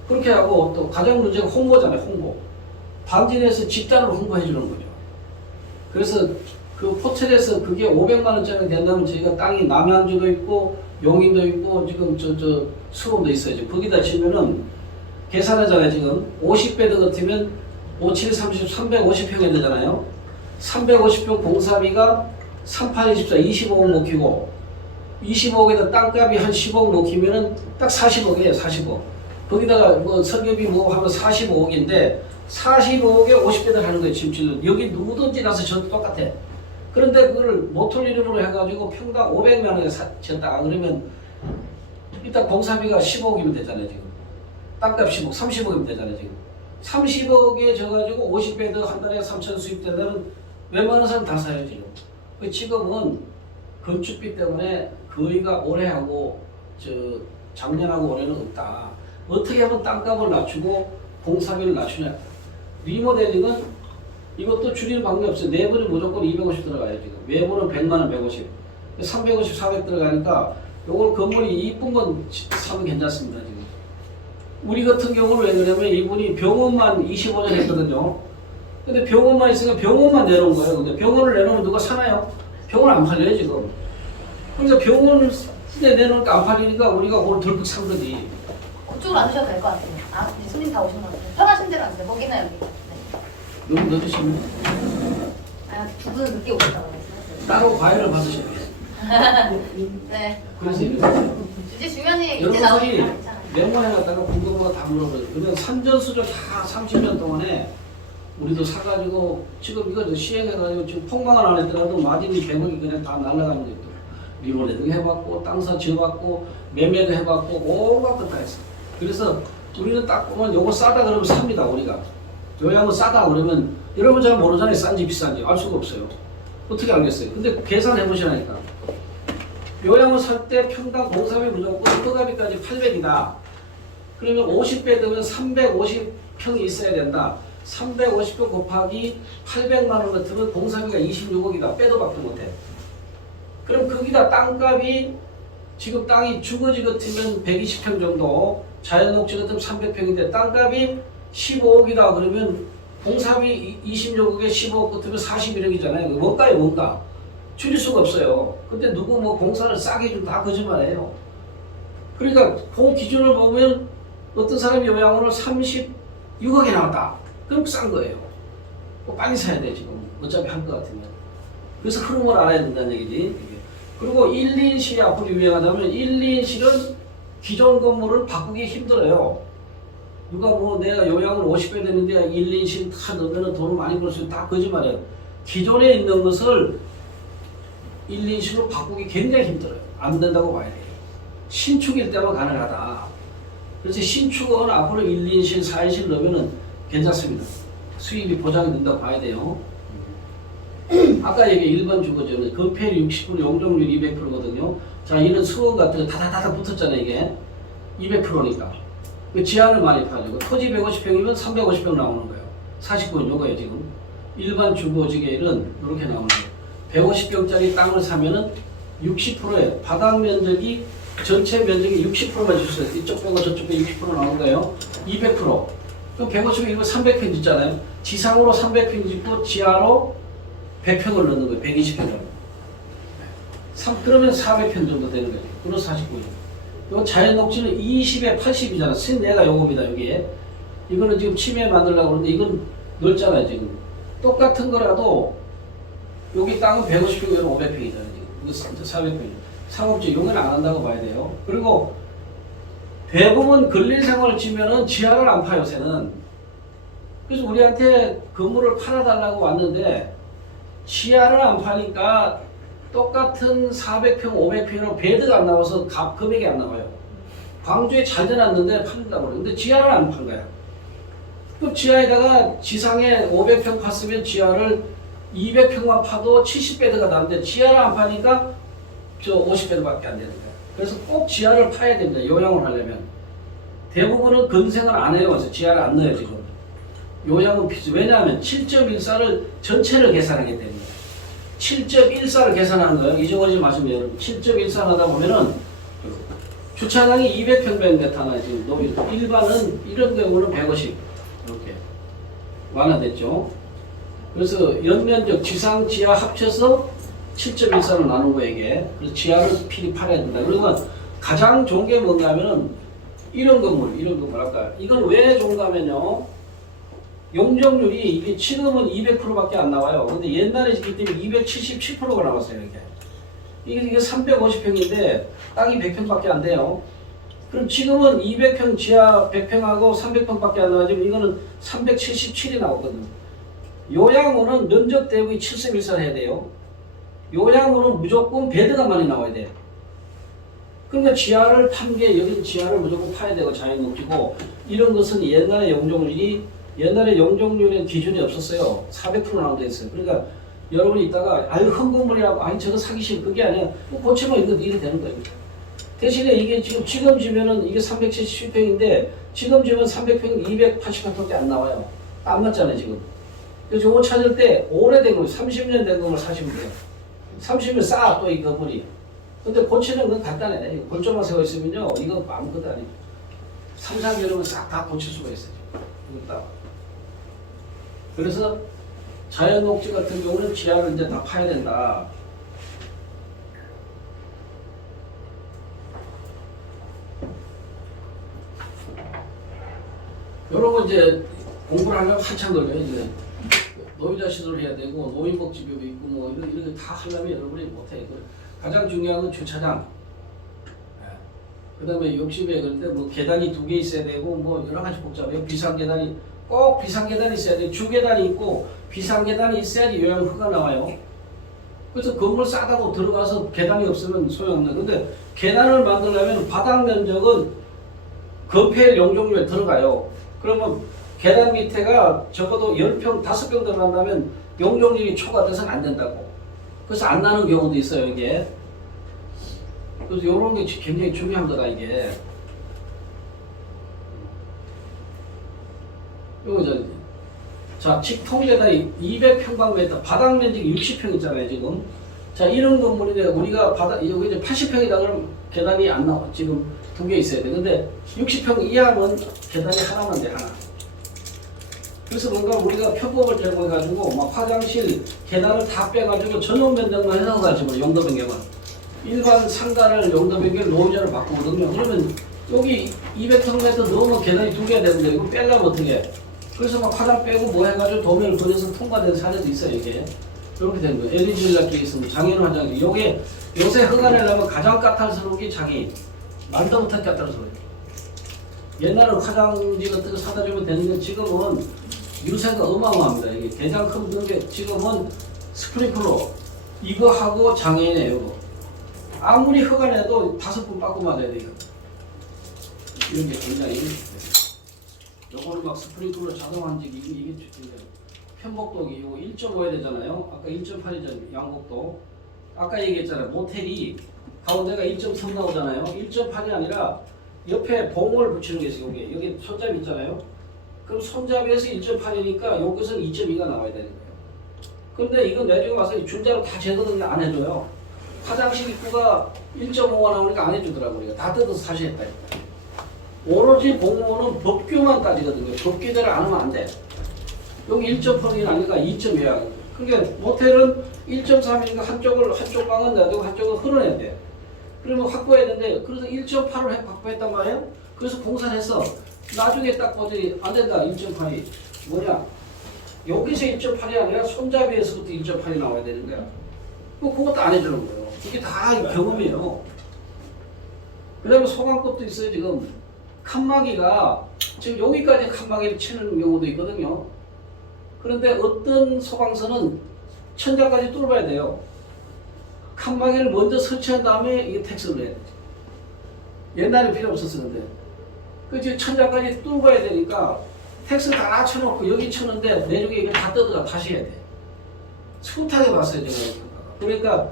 그렇게 하고 또 가장 문제가 홍보잖아요. 홍보. 단지 내에서 집단을 홍보해 주는 거죠. 그래서 그 포철에서 그게 500만 원짜리 된다면 저희가 땅이 남양주도 있고 용인도 있고 지금 저 수원도 있어요. 지금 거기다 치면은 계산하잖아요. 지금 50배 더 같으면 5, 7, 30, 350평이 되잖아요. 350평 공사비가 38, 24, 25억 먹히고 25억에다 땅값이 한 10억 먹히면은 딱 40억이에요. 40억. 거기다가 뭐 설계비 뭐 하면 45억인데 45억에 50배를 하는 거예요. 집질로. 여기 누구든지 가서 저 똑같아. 그런데 그걸 모텔 이름으로 해가지고 평당 500만 원에 졌다가 그러면 일단 공사비가 15억이면 되잖아요. 지금. 땅값 10억, 30억이면 되잖아요. 지금. 30억에 져가지고 50배 더 한 달에 3천 수입되면 웬만한 사람 다 사요. 지금. 지금은 건축비 때문에 거의가 올해하고 작년하고 올해는 없다. 어떻게 하면 땅값을 낮추고 공사비를 낮추냐. 리모델링은 이것도 줄이는 방법이 없어요. 내부는 무조건 250 들어가요. 지금. 외부는 100만 원, 150. 350, 400 들어가니까 요걸 건물이 이쁜 건 사면 괜찮습니다. 지금. 우리 같은 경우는 왜 그러냐면 이분이 병원만 25년 했거든요. 근데 병원만 있으니까 병원만 내놓은 거예요. 근데 병원을 내놓으면 누가 사나요? 병원 안 팔려요, 지금. 그러니까 병원을 내놓으니까 안 팔리니까 우리가 그걸 덜컥 산 거지. 그쪽으로 안 오셔도 될 것 같아요. 아, 이제 손님 다 오신 것 같아요. 편하신 대로 앉으세요. 거기나 여기. 네. 너무 늦으시면 아, 두 분은 늦게 오셨다고 했어요. 따로 과외를 받으셔야 돼요. 네. 그래서 이렇게 주제 중요한 이제 나오니까 여러분들이 괜찮아요. 메모해놨다가 궁금한 거 다 물어봐요. 그냥 산전수전 다 30년 동안에 우리도 사가지고 지금 이거 시행해가지고 지금 폭망을 안 했더라도 마진이 100억이 그냥 다 날아가는 것도 리모델링 해봤고 땅사 지어봤고 매매도 해봤고 온갖 것 다 했어. 그래서 우리는 딱 보면 요거 싸다 그러면 삽니다. 우리가 요양은 싸다 그러면 여러분 잘 모르잖아요. 싼지 비싼지 알 수가 없어요. 어떻게 알겠어요? 근데 계산해 보시라니까. 요양을 살 때 평당 공사비 무조건 허가비까지 800이다. 그러면 50배 되면 350평이 있어야 된다. 350평 곱하기 800만 원 같으면 공사비가 26억이다. 빼도 박도 못해. 그럼 거기다 땅값이 지금 땅이 주거지 같으면 120평 정도, 자연녹지 같으면 300평인데 땅값이 15억이다. 그러면 공사비 26억에 15억 같으면 41억이잖아요. 원가예요, 원가. 줄일 수가 없어요. 근데 누구 뭐 공사를 싸게 주면 다 거짓말이에요. 그러니까 그 기준을 보면 어떤 사람이 요양원을 36억에 나왔다. 그럼 싼 거예요. 빨리 사야 돼 지금. 어차피 할 것 같으면. 그래서 흐름을 알아야 된다는 얘기지. 그리고 1, 2인실이 앞으로 유행하다면 1, 2인실은 기존 건물을 바꾸기 힘들어요. 누가 뭐 내가 요양을 50배 됐는데 1, 2인실 다 넣으면 돈을 많이 벌 수 있다. 다 거짓말이에요. 기존에 있는 것을 1, 2인실로 바꾸기 굉장히 힘들어요. 안 된다고 봐야 돼요. 신축일 때만 가능하다. 그래서 신축은 앞으로 1, 2인실, 4인실 넣으면 괜찮습니다. 수입이 보장이 된다고 봐야 돼요. 아까 얘기 일반 주거지는 건폐율 60%, 용적률 200%거든요. 자, 이런 수원 같은 거 다다다다 붙었잖아요, 이게. 200%니까. 그 지하를 많이 파죠. 토지 150평이면 350평 나오는 거예요. 49원 요거예요, 지금. 일반 주거지계율은 이렇게 나오는 거예요. 150평짜리 땅을 사면은 60%에 바닥 면적이 전체 면적이 60%만 주세요. 이쪽 빼고 저쪽 빼고 60% 나오는 거예요. 200%. 그럼 150평이면 300평 짓잖아요. 지상으로 300평 짓고 지하로 100평을 넣는 거예요. 120평을. 그러면 400평 정도 되는 거예요. 그래서 49죠. 요 자연 녹지는 20에 80이잖아. 내가 요겁니다. 여기에. 이거는 지금 침해 만들려고 그러는데 이건 넓잖아요. 지금. 똑같은 거라도 여기 땅은 150평, 여기는 500평이잖아요. 이거 400평. 상업지 용해는 안 한다고 봐야 돼요. 그리고 대부분 근린생활을 지면은 지하를 안 파요, 요새는. 그래서 우리한테 건물을 팔아달라고 왔는데 지하를 안 파니까 똑같은 400평, 500평으로 배드가 안 나와서 금액이 안 나와요. 광주에 잘 해놨는데 판다고 그래요. 근데 지하를 안 판 거야. 그럼 지하에다가 지상에 500평 팠으면 지하를 200평만 파도 70배드가 나는데 지하를 안 파니까 저 50배드밖에 안 되는 거야. 그래서 꼭 지하를 파야 됩니다. 요양을 하려면. 대부분은 근생을 안 해요. 그래서 지하를 안 넣어요, 지금. 요양은 필수. 왜냐하면 7.14를 전체를 계산하기 때문에. 7.14를 계산하는 거예요. 잊어버리지 마시면 여러분. 7.14 하다 보면은 주차장이 200평방미터나 지금 높이 일반은 이런 경우는 150 이렇게 완화됐죠. 그래서 연면적 지상 지하 합쳐서 7.14로 나눈 거예요 이게. 그래서 지하를 필히 팔아야 된다. 그러면 가장 좋은 게 뭔가면은 이런 건물 아까 이건 왜 좋은가면요. 용적률이 이게 지금은 200%밖에 안 나와요. 근데 옛날에 있기 때문에 277%가 나왔어요 이게. 이게 350평인데 땅이 100평밖에 안 돼요. 그럼 지금은 200평 지하 100평하고 300평밖에 안 나와지면 이거는 377이 나오거든요. 요양원은 면적 대비 7.14를 해야 돼요. 요양원은 무조건 베드가 많이 나와야 돼요. 그러니까 지하를 판 게 여기 지하를 무조건 파야 되고 자연녹지고 이런 것은 옛날에 용적률의 기준이 없었어요. 400% 나온 데 있어요. 그러니까 여러분이 있다가 아유 흠건물이라고 아니 저거 사기 싫어 그게 아니야. 고치면 이거 일이 되는 거예요. 대신에 이게 지금 지면은 이게 370평인데 지금 지면 300평 280평밖에 안 나와요. 안 맞잖아요 지금. 그래서 이거 찾을 때 오래된 거 30년 된 거를 사시면 돼요. 30년 싸 또 이 건물이. 근데 고치는 건 간단해. 골조만 세워 있으면요 이거 아무것도 아니에요. 3, 4개월이면 싹 다 고칠 수가 있어요. 이거 딱. 그래서 자연 녹지 같은 경우는 지하를 이제 다 파야 된다. 이런 거 이제 공부를 하려면 한참 걸려요. 이제 노이자 시설을 해야 되고 노인복지법이 있고 뭐 이런 거 다 하려면 여러분이 못해. 가장 중요한 건 주차장. 그다음에 욕심에 그런데 뭐 계단이 2개 있어야 되고 뭐 여러 가지 복잡해요. 비상계단이 꼭 비상계단이 있어야 돼요. 주계단이 있고 비상계단이 있어야지 요양허가 나와요. 그래서 건물 싸다고 들어가서 계단이 없으면 소용없는. 근데 계단을 만들려면 바닥 면적은 건폐 용적률에 들어가요. 그러면 계단 밑에가 적어도 10평, 5평 들어간다면 용적률이 초과돼서는 안 된다고. 그래서 안 나는 경우도 있어요, 이게. 그래서 이런 게 굉장히 중요한 거다, 이게. 요거 자, 직통계단이 200평방미터, 바닥 면적이 60평 있잖아요, 지금. 자, 이런 건물인데 우리가 여기 이제 80평이다 그러면 계단이 안 나와. 지금 2개 있어야 돼. 근데 60평 이하면 계단이 하나만 돼, 하나. 그래서 뭔가 우리가 표법을 제공해가지고 막 화장실 계단을 다 빼가지고 전용 변경만 해서 가지고 용도 변경만. 일반 상가를 용도 변경 노후자를 바꾸거든요. 그러면 여기 200평m 넘으면 계단이 2개가 되는데 이거 빼려면 어떻게 해? 그래서 막 화장 빼고 뭐 해가지고 도면을 그려서 통과된 사례도 있어요, 이게. 이렇게 되는 거예요. LED 전략기 있으면 장애인 화장실. 요게 요새 허가내려면 가장 까탈스러운 게 장애인. 말도 못할 까탈스러워요. 옛날은 화장지 같은 거 사다 주면 되는데 지금은 유세가 어마어마합니다. 이게 대장 큰 게 지금은 스프링클러 이거 하고 장애인이에요. 이거. 아무리 허가내도 5분 빠꾸 맞아야 돼요. 이런 게 굉장히 요거는 막 스프링클러 자동환기 이게 편복도기 이거 1.5야 되잖아요. 아까 1.8이잖아요. 양곡도. 아까 얘기했잖아요. 모텔이 가운데가 1.3 나오잖아요. 1.8이 아니라 옆에 봉을 붙이는 게 있어요. 여기 손잡이 있잖아요. 그럼 손잡이에서 1.8이니까 여기서는 2.2가 나와야 되는 거예요. 근데 이건 나중에 와서 줄자로 다 재거든요. 안 해줘요. 화장실 입구가 1.5가 나오니까 안 해주더라고요. 다 뜯어서 다시 했다. 오로지 공무원은 법규만 따지거든요. 법규대로 안 하면 안 돼. 여기 1.8이 아니라 2.2야. 그러니까 모텔은 1.3이니까 한쪽 방은 놔두고 한쪽은 흘러내야 돼. 그러면 확보해야 되는데 그래서 1.8을 확보했단 말이에요. 그래서 공사를 했어. 나중에 딱 보더니 안 된다. 1.8이 뭐냐? 여기서 1.8이 아니라 손잡이에서부터 1.8이 나와야 되는 거야. 그것도 안 해주는 거예요. 이게 다 경험이에요. 그 다음에 소방법도 있어요. 지금 칸막이가 지금 여기까지 칸막이를 치는 경우도 있거든요. 그런데 어떤 소방서는 천장까지 뚫어야 돼요. 칸막이를 먼저 설치한 다음에 이게 택스를 해야 돼. 옛날에 필요 없었었는데. 그 지금 천장까지 뚫어야 되니까 택스 다 쳐놓고 여기 치는데 내륙에 이거 다 뜯어가 다시 해야 돼. 숱하게 봤어요, 제가. 그러니까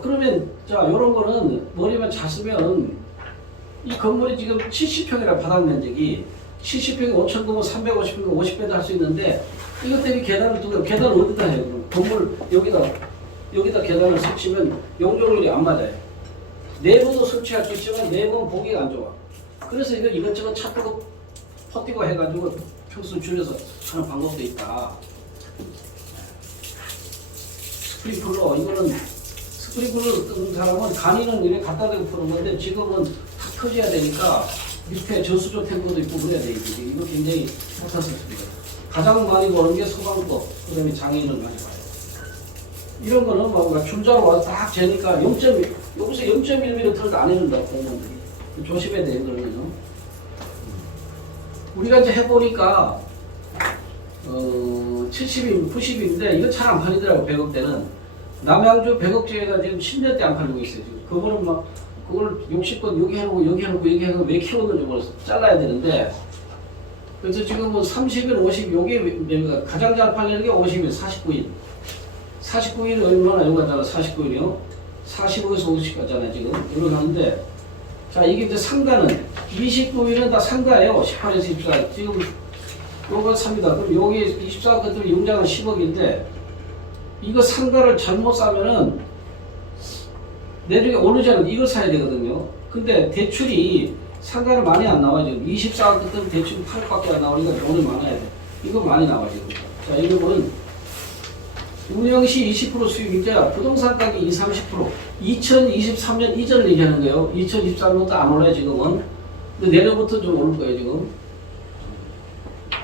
그러면 자 이런 거는 머리만 잘 쓰면 이 건물이 지금 70평이라 바닥 면적이 70평이 5,000구면 350평 50배도 할 수 있는데 이것 때문에 계단을 두고 계단을 어디다 해요? 건물 여기다 계단을 설치면 용적률이 안 맞아요. 내부도 설치할 수 있지만 내부는 보기가 안 좋아. 그래서 이거 이것저것 찾고 퍼뜨고 해가지고 평수 줄여서 하는 방법도 있다. 스프링클러 이거는 스프링클러 뜬 사람은 간이는 이렇게 갖다 대고 푸는 건데 지금은 탁 터져야 되니까 밑에 저수조 탱크도 있고 그래야 돼. 이거 굉장히 못하셨습니다. 가장 많이 보는 게 소방법, 그 다음에 장애인을 많이 봐요. 이런 거는 뭔가 줄자로 와서 딱 재니까 0.1, 여기서 0.1mm도 안 해준다고 공무원들이. 조심해야 돼요, 그러면요. 우리가 이제 해보니까 70인, 90인데 이거 잘 안 팔리더라고. 100억대는 남양주 100억제가 지금 10년대 안 팔리고 있어요. 지금 그거는 막 그걸 60건 여기 해놓고 여기 해놓고 여기 해놓고 왜 키웠는지 몰라서 잘라야 되는데 그래서 지금 뭐 30일, 50 요게 가장 잘 팔리는 게 50일, 49일. 49일이 얼마나 요가잖아. 49일이요. 45에서 50씩 가잖아요. 지금 이렇게 하는데 자 이게 이제 상가는 29일은 다 상가예요. 18에서 24. 지금 요거 삽니다. 그럼 여기 24 같으면 용장은 10억인데 이거 상가를 잘못 사면은 내중에 오르지 않은 이걸 사야 되거든요. 근데 대출이 상가를 많이 안 나와요. 지금 24 같으면 대출이 8억밖에 안 나오니까 돈이 많아야 돼. 이거 많이 나와요. 지금. 자 이거는 운영시 20% 수익이자 부동산 가격 20, 30%. 2023년 이전을 얘기하는 거예요. 2023년도 안 올라요 지금은. 근데 내년부터 좀 오를 거예요 지금.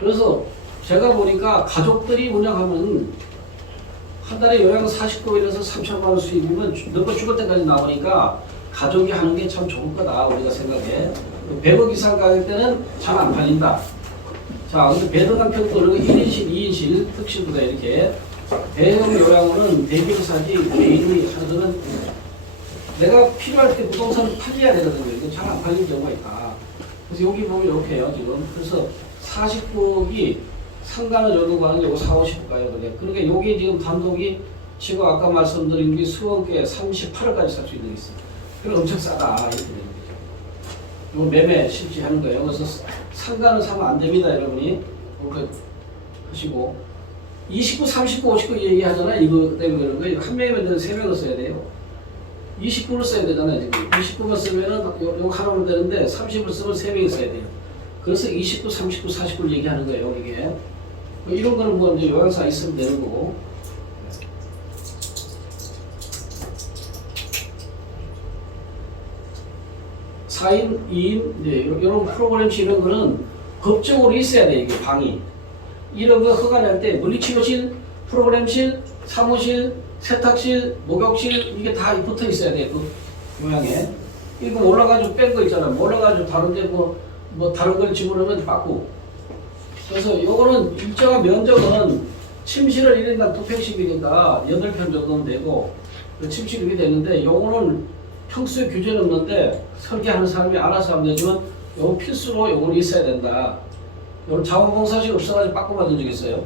그래서 제가 보니까 가족들이 운영하면 한 달에 요양 49일에서 3천만 원 수익이면 너가 죽을 때까지 나오니까 가족이 하는 게 참 좋을 거다 우리가 생각해. 100억 이상 가격 때는 잘 안 팔린다. 자, 근데 배도당 평도 1인실, 2인실 특실보다 이렇게 대형 요양원은 대비를 사지 개인이 하는 내가 필요할 때 부동산을 팔려야 되거든요. 이거 잘 안 팔리는 경우가 있다. 그래서 여기 보면 이렇게 해요 지금. 그래서 49억이 상가는 여기 가는 게 4, 50억 가요. 그러니까 여기 지금 단독이 지금 아까 말씀드린 게 수원께 38억까지 살 수 있는 게 있어요. 그럼 엄청 싸다 이렇게 되는 거죠. 이거 매매 실시하는 거예요. 그래서 상가는 사면 안 됩니다, 여러분이. 그렇게 하시고 29, 39, 59 얘기하잖아요. 이거 때문에 그런 거예요. 한 명이면 3명을 써야 돼요. 29를 써야 되잖아요. 지금 29만 쓰면은 요거 하나면 되는데 30을 쓰면 3명이 써야 돼요. 그래서 29, 39, 49를 얘기하는 거예요. 이게 뭐 이런 거는 뭐 이제 요양사 있으면 되는 거고. 4인, 2인, 네, 이런 프로그램식 이런 거는 법적으로 있어야 돼, 이게 방이. 이런 거 허가낼 때 물리치료실, 프로그램실, 사무실, 세탁실, 목욕실, 이게 다 붙어 있어야 돼, 그 모양에. 이거 올라가지고 뺀 거 있잖아. 올라가지고 다른데 뭐 다른 걸 집어넣으면 빠꾸. 그래서 요거는 일정한 면적은 침실을 1인당 2평씩이니까 8평 정도면 되고, 침실 이렇게 되는데, 요거는 평수에 규제는 없는데 설계하는 사람이 알아서 하면 되지만 요건 필수로 요거는 있어야 된다. 요건 자원봉사실 없어가지고 빠꾸 만든 적 있어요.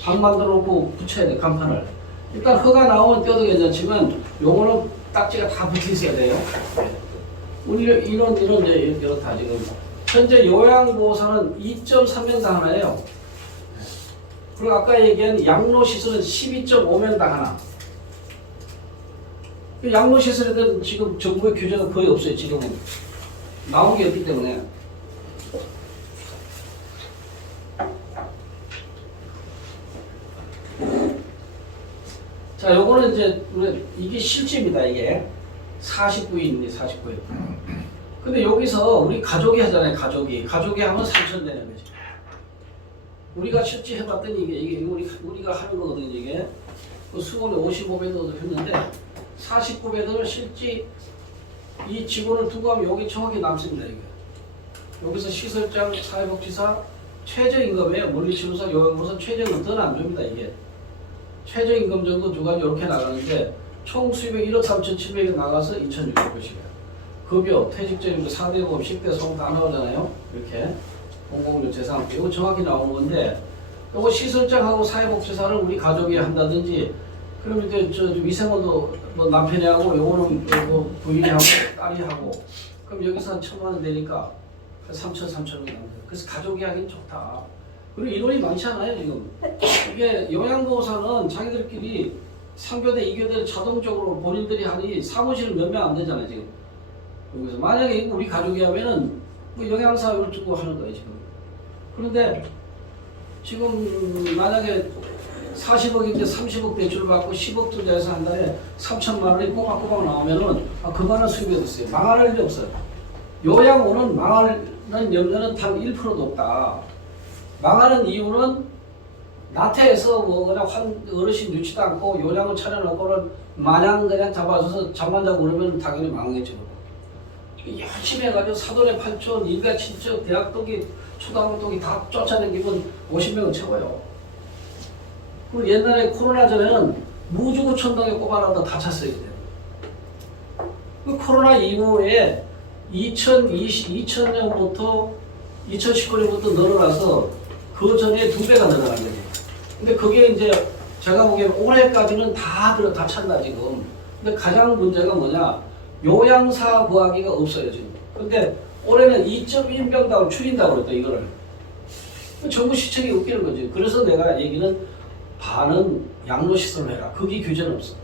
방 만들어 놓고 붙여야 돼, 간판을. 일단 허가 나오면 떼도 괜찮지만 요거는 딱지가 다 붙어 있어야 돼요. 이런 이제 이렇다 지금. 현재 요양보호사는 2.3명당 하나예요. 그리고 아까 얘기한 양로시설은 12.5명당 하나. 양로시설에는 지금 정부의 규제가 거의 없어요. 지금은 나온 게 없기 때문에. 자, 요거는 이제 이게 실제입니다. 이게 49인인데 49인. 근데 여기서 우리 가족이 하잖아요. 가족이 하면 3천 되는 거지. 우리가 실제 해봤더니 이게 우리가 하는 거거든요. 이게 그 수건에 55배도 했는데 49배도를 실제 이 직원을 두고 하면 여기 정확히 남습니다. 이게 여기서 시설장, 사회복지사, 최저임금에 물리치료사, 요양보호사 최저임금 더는 안 줍니다. 이게 최저임금 정도 주간 이렇게 나가는데 총 수입액 1억 3,700이 나가서 2,600원씩이에요. 급여, 퇴직적인 4대 보험, 10대 소금 다 나오잖아요. 이렇게 공공료 재산 이거 정확히 나오는 건데 이거 시설장하고 사회복지사를 우리 가족이 한다든지 그러면 이제 저 위생원도 뭐 남편이 하고 요거는 뭐 부인이 하고 딸이 하고 그럼 여기서 한 1,000만 원 되니까 3,000원 나옵니다. 그래서 가족이 하긴 좋다. 그리고 인원이 많지 않아요 지금. 이게 요양보호사는 자기들끼리 3교대, 2교대를 자동적으로 본인들이 하니 사무실은 몇 명 안 되잖아요 지금. 여기서 만약에 우리 가족이 하면은 뭐 영양사를 두고 하는 거예요 지금. 그런데 지금 만약에 40억인데 30억 대출을 받고 10억 투자해서 한 달에 3천만 원이 꼬박꼬박 나오면은 그만한 수입이 됐어요. 망할 일이 없어요. 요양원은 망하는 염려는 단 1%도 없다. 망하는 이유는 나태해서 뭐 그냥 어르신 누치도 않고 요양을 차려놓고는 마냥 그냥 잡아줘서 잠만 자고 그러면 당연히 망하겠죠. 열심히 해가지고 사돈의 8촌, 일가 친척, 대학 동기, 초등학교 동기 다 쫓아다니면 50명은 채워요. 그리고 옛날에 코로나 전에는 무주구천동에 꼽아놨다 다 찼어요. 그 코로나 이후에 2020년부터 2019년부터 늘어나서 그 전에 2배가 늘어난 거예요. 근데 그게 이제 제가 보기엔 올해까지는 다 찼나 지금. 근데 가장 문제가 뭐냐? 요양사 구하기가 없어요 지금. 근데 올해는 2.1병당을 줄인다고 그랬다 이거를. 정부 시책이 웃기는 거지. 그래서 내가 얘기는 반은 양로시설로 해라. 거기 규제는 없어.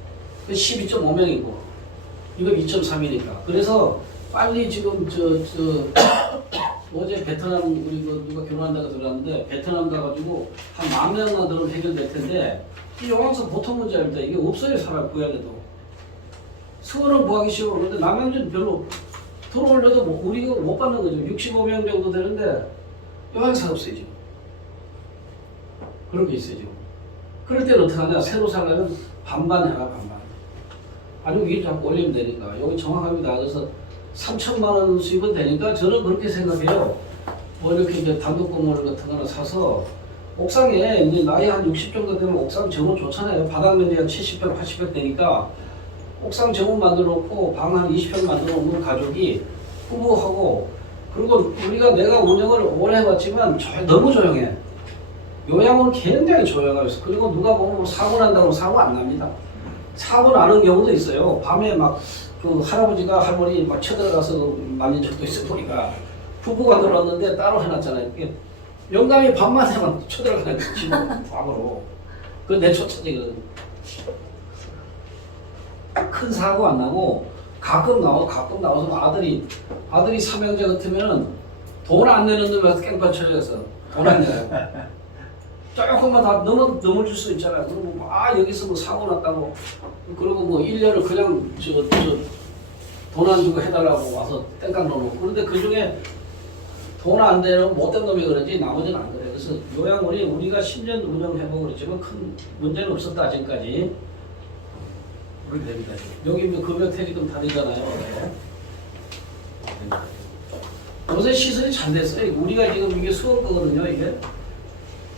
12.5명이고 이거 2.3이니까. 그래서 빨리 지금 어제 베트남 우리 누가 결혼한다고 들었는데 베트남 가가지고 한 10,000명만 들어오면 해결될 텐데 이 요양사 보통 문제 아닙니다. 이게 없어요 사람 구해야 돼도. 서울은 구하기 쉬워. 그런데 남양주는 별로 들어올려도 우리가 못 받는 거죠. 65명 정도 되는데 요양사가 없어요 지금. 그런 게 있어요 지금. 그럴 때는 어떻게 하냐. 새로 살려면 반반 해라 반반. 아니 위에 자꾸 올리면 되니까. 여기 정확합니다. 그래서 3,000만 원 수입은 되니까 저는 그렇게 생각해요. 뭐 이렇게 이제 단독 건물 같은 거나 사서 옥상에 이제 나이 한 60 정도 되면 옥상 정원 좋잖아요. 바닥 면적이 한 70평, 80평 되니까 옥상 정원 만들어 놓고 방 한 20평 만들어 놓은 가족이 부부하고 그리고 내가 운영을 오래 해봤지만 너무 조용해. 요양은 굉장히 조용해요. 그리고 누가 보면 사고 난다고 사고 안 납니다. 사고 나는 경우도 있어요. 밤에 막 그 할아버지가 할머니 막 쳐들어가서 말린 적도 있어 보니까 부부가 들어왔는데 따로 해놨잖아요. 이게 영감이 밤마다만 쳐들어가는 집으로 밤으로. 그거 내쫓아지거든. 큰 사고 안 나고 가끔 나와서 아들이 삼형제 같으면은 돈 안 내는 놈한테 깽판 쳐져서 돈 안 내요. 조금만 다 넘을 수 있잖아요. 그리고 여기서 뭐 사고 났다고 그리고 뭐 1년을 그냥 돈 안 주고 해달라고 와서 땡깡 넣어놓고 그런데 그 중에 돈 안 되는 못된 놈이 그러지 나머지는 안 그래. 그래서 요양원이 우리가 10년 운영해보고 그랬지만 큰 문제는 없었다 지금까지. 그렇게 됩니다. 여기 뭐 금연퇴직금 다 되잖아요. 요새 시설이 잘 됐어요. 우리가 지금 이게 수원 거거든요. 이게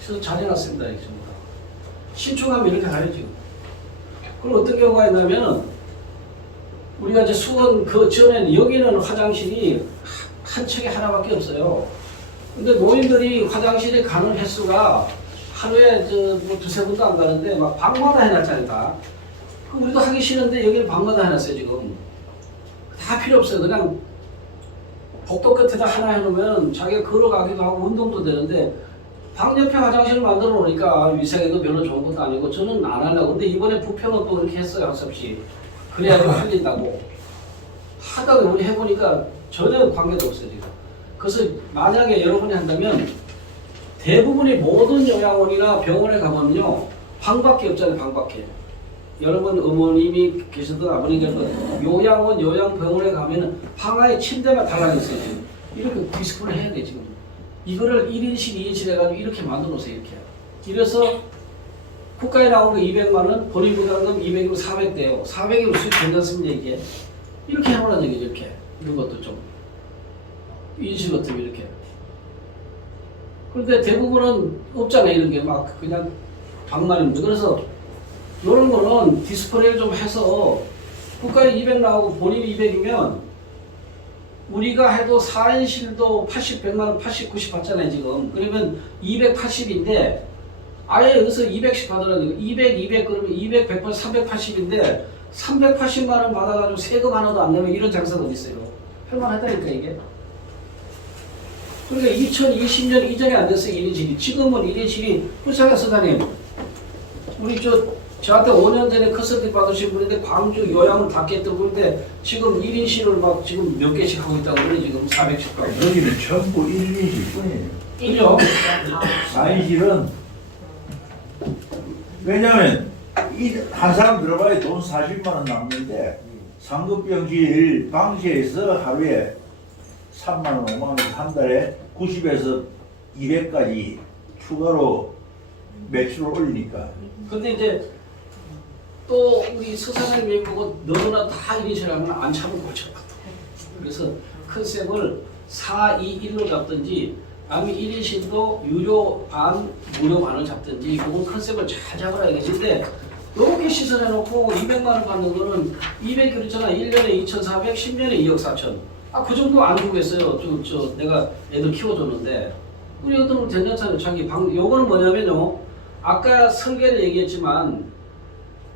시설 잘 해놨습니다. 이게 전부 다. 신축하면 이렇게 가요 지금. 그럼 어떤 경우가 있냐면은 우리가 이제 수원 그 전에는 여기는 화장실이 한 층에 하나밖에 없어요. 근데 노인들이 화장실에 가는 횟수가 하루에 뭐 2-3번도 안 가는데 막 방마다 해놨잖아요 다. 우리도 하기 싫은데 여기는 방마다 해놨어요 지금. 다 필요 없어요. 그냥 복도 끝에다 하나 해놓으면 자기가 걸어가기도 하고 운동도 되는데 방 옆에 화장실을 만들어 놓으니까 위생에도 별로 좋은 것도 아니고 저는 안 하려고. 근데 이번에 부평은 또 그렇게 했어요 할 수 없이. 그래야지 흘린다고. 하다가 우리 해보니까 전혀 관계도 없어요 지금. 그래서 만약에 여러분이 한다면 대부분의 모든 요양원이나 병원에 가면요 방밖에 없잖아요. 방밖에. 여러분 어머님이 계시든 아버님 계시든 요양원, 요양병원에 가면은 방 안에 침대가 달라졌어요 지금. 이렇게 디스플레이 해야 돼 지금. 이거를 1인실, 2인실 해가지고 이렇게 만들어 놓으세요. 이렇게. 이래서 국가에 나오는 거 200만 원, 본인부담금 200이면 400대요. 400이면 수익 괜찮습니다, 이게. 이렇게 해보라는 얘기죠, 이렇게. 이런 것도 좀. 인실 같은 게 이렇게. 그런데 대부분은 없잖아요, 이런 게. 막 그냥 방만입니다. 그래서 이런 거는 디스플레이를 좀 해서 국가에 200 나오고 본인이 200이면 우리가 해도 4인실도 80, 100만 원, 80, 90 받잖아요, 지금. 그러면 280인데 아예 여기서 200씩 받으라는 거. 200, 200 그러면 200, 180, 380인데 380만 원 받아가지고 세금 하나도 안 내면 이런 장사가 어디 있어요? 할만하다니까 이게. 그러니까 2020년 이전에 안 됐어요, 1인실이. 지금은 1인실이 불쌍한 서사님. 우리 저한테 5년 전에 컨설팅 받으신 분인데 광주 요양을 다 깼던 분인데 지금 1인실을 막 지금 몇 개씩 하고 있다고 그래 지금 400씩 하고. 여기는 전부 1인실 뿐이에요. 그죠? 4인실은 왜냐면 한 사람 들어가야 돈 40만 원 남는데 상급병실 방시에서 하루에 3만 원, 5만 원, 한 달에 90에서 200까지 추가로 매출을 올리니까. 근데 이제 또 우리 서사장님이 보고 너무나 다 1인실 하면 안 참을 골치 아파. 그래서 컨셉을 4, 2, 1로 잡든지 아니면 1인실도 유료 반, 무료 반을 잡든지 그건 컨셉을 잘 잡아야겠는데 이렇게 시설해놓고 200만 원 받는 거는 200 그랬잖아. 1년에 2,400, 10년에 2억 4천. 아, 그 정도 안 주겠어요. 내가 애들 키워줬는데. 우리 어떤 분 괜찮잖아요. 자기 요거는 뭐냐면요. 아까 설계를 얘기했지만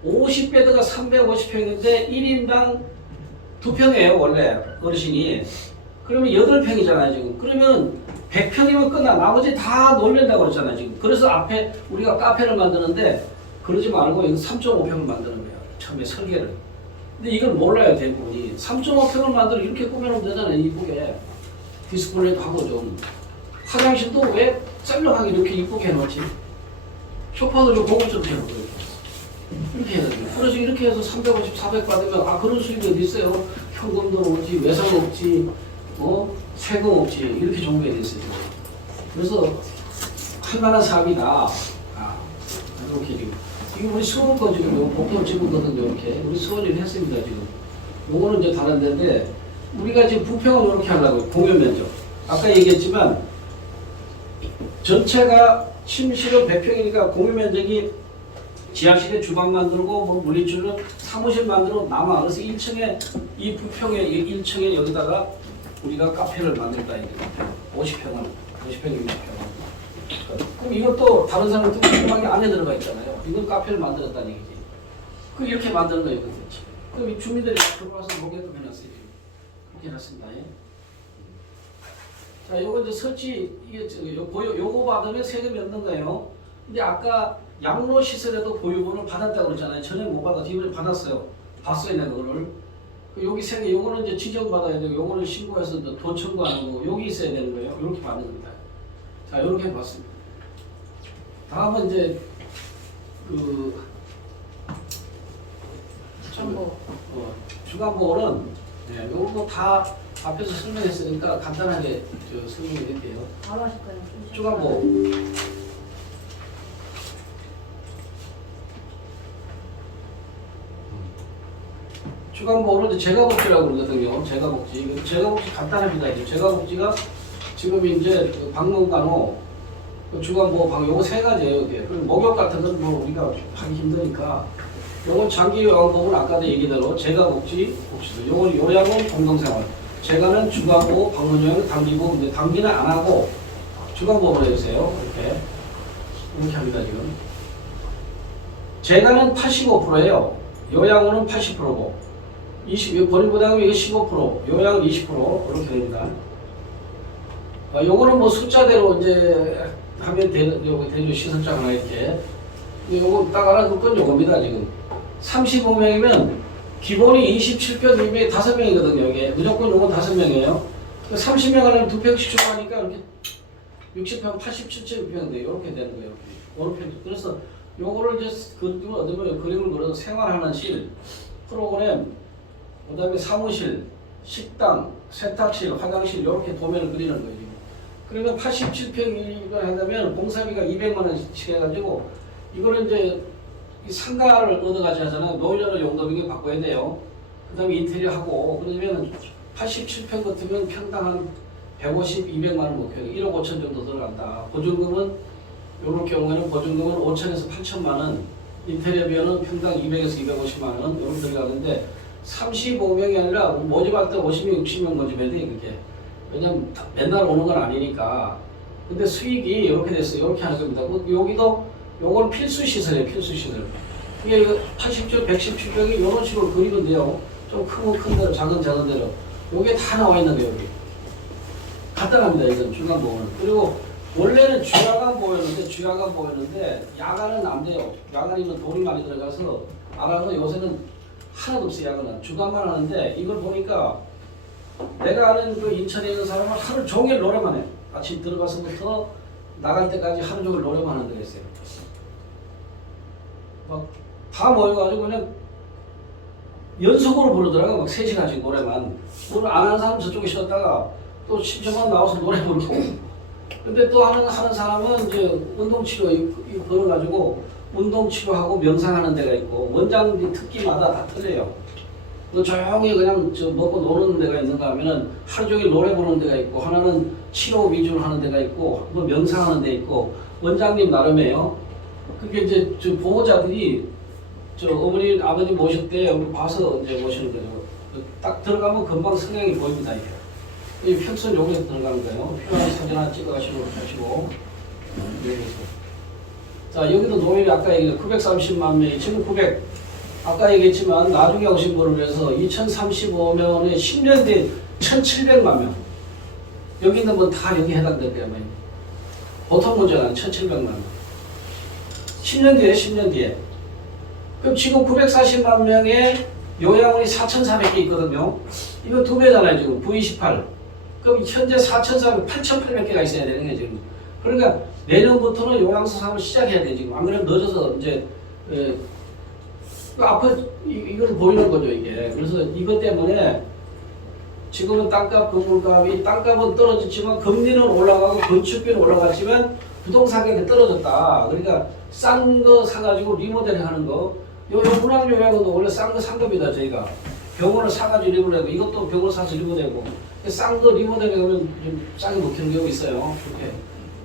50베드가 350평인데 1인당 2평이에요. 원래 어르신이. 그러면 8평이잖아요. 지금. 그러면 100평이면 끝나. 나머지 다 놀린다고 그랬잖아요. 지금. 그래서 앞에 우리가 카페를 만드는데 그러지 말고 여기 3.5평을 만드는 거예요. 처음에 설계를. 근데 이걸 몰라요. 대부분이. 3.5평을 만들어 이렇게 꾸며놓으면 되잖아요. 이쁘게. 디스플레이도 하고 좀. 화장실도 왜 짤막하게 이렇게 이쁘게 해놓지? 소파도 좀 고급스럽게 해놓고 이렇게 해야 돼요. 그래서 이렇게 해서 350, 400 받으면 아 그런 수익이 어디 있어요? 현금도 없지, 외상 없지, 세금 없지 이렇게 정부에 돼 있어요. 그래서 할만한 사업이다. 아 이렇게 지금 이거 우리 수원 거 지금 요 목표 찍었거든요. 이렇게 우리 수원이 했습니다 지금. 요거는 이제 다른 데인데 우리가 지금 부평은 이렇게 하려고요. 공연 면적. 아까 얘기했지만 전체가 침실은 100평이니까 공유 면적이 지하실에 주방 만들고 뭐 물리주는 사무실 만들고 남아. 그래서 1층에 이 부평에 1층에 여기다가 우리가 카페를 만들다 이게 50평은 50평 60평. 그럼 이것도 다른 사람들 주방이 안에 들어가 있잖아요. 이건 카페를 만들었다는 얘기지. 그 이렇게 만드는 거예요, 그렇지. 그럼 이 주민들이 들어와서 보게끔 해놨어요. 그렇게 해놨습니다. 자, 요거 이제 설치, 요거 받으면 세금이 없는 거예요. 근데 아까 양로 시설에도 보유분을 받았다고 그랬잖아요. 전에 못 받았지. 이번에 받았어요. 봤어요, 내가 그거를. 여기 세 개, 요거는 이제 지정받아야 되고, 요거는 신고해서 돈 청구 안 하고, 여기 있어야 되는 거예요. 이렇게 받는 겁니다. 자, 요렇게 봤습니다. 다음은 이제, 주간보호는, 네, 요거 뭐 다 앞에서 설명했으니까 간단하게 설명을 드릴게요. 바로 하실 거예요? 주간보호. 주간보호를 이제 재가복지라고 그러거든요. 재가복지. 재가복지 간단합니다. 이제 재가복지가 지금 이제 방문간호, 주간보호 방 요거 세 가지예요. 이게. 그리고 목욕 같은 건 뭐 우리가 하기 힘드니까. 요건 장기요양보호는 아까도 얘기대로 재가복지, 복지도. 요건 요양은 공동생활. 재가는 주간보호, 방문요양, 단기보호. 근데 단기는 안 하고 주간보호를 해주세요. 이렇게 합니다 지금. 재가는 85%예요. 요양원은 80%고. 20, 본인부담금 이게 15%, 요양은 20% 이렇게 됩니다. 요거는 뭐 숫자대로 이제 하면 되죠. 시설장 하나 이렇게. 요거 딱 알아둘 건 요겁니다 지금. 35명이면 기본이 27평, 200, 5명이거든요. 이게 무조건 요건 5명이에요. 30명 하려면 2평씩 추가하니까 이렇게 60평, 87.6평 돼요. 이렇게 되는 거예요. 이렇게. 그래서 요거를 이제 그림을 그려서 생활하는 실, 프로그램, 그 다음에 사무실, 식당, 세탁실, 화장실 이렇게 도면을 그리는 거예요. 그러면 87평을 하려면 공사비가 200만 원씩 해가지고 이거는 이제 이 상가를 얻어가지 하잖아요. 노일러를 용도비게 바꿔야 돼요. 그 다음에 인테리어 하고 그러면 87평 같으면 평당 한 150, 200만 원 목표예요. 1억 5천 정도 들어간다. 보증금은 이럴 경우에는 보증금은 5천에서 8천만 원, 인테리어 비용은 평당 200에서 250만 원 이렇게 들어가는데 35명이 아니라 모집할 때 50명, 60명 모집해야 돼 그게. 왜냐면 맨날 오는 건 아니니까. 근데 수익이 이렇게 됐어요. 이렇게 하는 겁니다. 여기도 요건 필수 시설이에요. 필수 시설. 이게 80조, 117평이 이런 식으로 그리면 돼요. 좀 크면 큰 대로, 작은 대로. 요게 다 나와 있는 거예요. 여기. 간단합니다. 이건 중간 보호는. 그리고 원래는 주야간 보였는데 야간은 안 돼요. 야간이면 돈이 많이 들어가서 안 하고 요새는 하나도 없어요. 야간은 주간만 하는데 이걸 보니까 내가 아는 그 인천에 있는 사람은 하루 종일 노래만 해요. 아침 들어가서부터 나갈 때까지 하루 종일 노래만 하는 데가 있어요. 막 다 모여가지고 그냥 연속으로 부르더라고요. 막 3시간씩 노래만. 오늘 안 하는 사람 저쪽에 쉬었다가 또 심심하면 나와서 노래 부르고. 근데 또 하는 사람은 이제 운동치료 이거 걸어가지고 운동치료하고 명상하는 데가 있고 원장 특기마다 다 틀려요. 또 조용히 그냥 먹고 노는 데가 있는가 하면은 하루 종일 노래 부르는 데가 있고 하나는 치료 위주로 하는 데가 있고 뭐 명상하는 데 있고 원장님 나름이에요. 그게 이제 저 보호자들이 저 어머니 아버님 모실 때 여기 봐서 이제 모시는 거죠. 딱 들어가면 금방 성향이 보입니다 이게. 이 평선 요구에 들어가는 거예요. 필요한 사진 하나 찍어가시고 하시고. 자 여기도 노인이 아까 얘기했 930만 명이 지금 900. 아까 얘기했지만 나중에 오신 분을 위해서 2035년에 10년 뒤에 1700만 명. 여기 있는 분 다 여기 해당될 거예요. 보통 문제는 1700만 명. 10년 뒤에. 그럼 지금 940만 명의 요양원이 4,400개 있거든요. 이거 2배잖아요, 지금. 928. 그럼 현재 8,800개가 있어야 되는 거예요, 지금. 그러니까 내년부터는 요양서 사업을 시작해야 돼, 지금. 안 그러면 늦어서 이제, 앞에 이건 보이는 거죠, 이게. 그래서 이것 때문에 지금은 땅값, 건물값이 땅값은 떨어졌지만 금리는 올라가고 건축비는 올라갔지만 부동산 가격이 떨어졌다. 그러니까 싼 거 사가지고 리모델링 하는 거. 요 문학요양원도 원래 싼 거 산 겁니다, 저희가. 병원을 사가지고 리모델링, 이것도 병원을 사서 리모델링. 싼 거 리모델링 하면 좀 싸게 먹히는 경우 있어요. 그렇게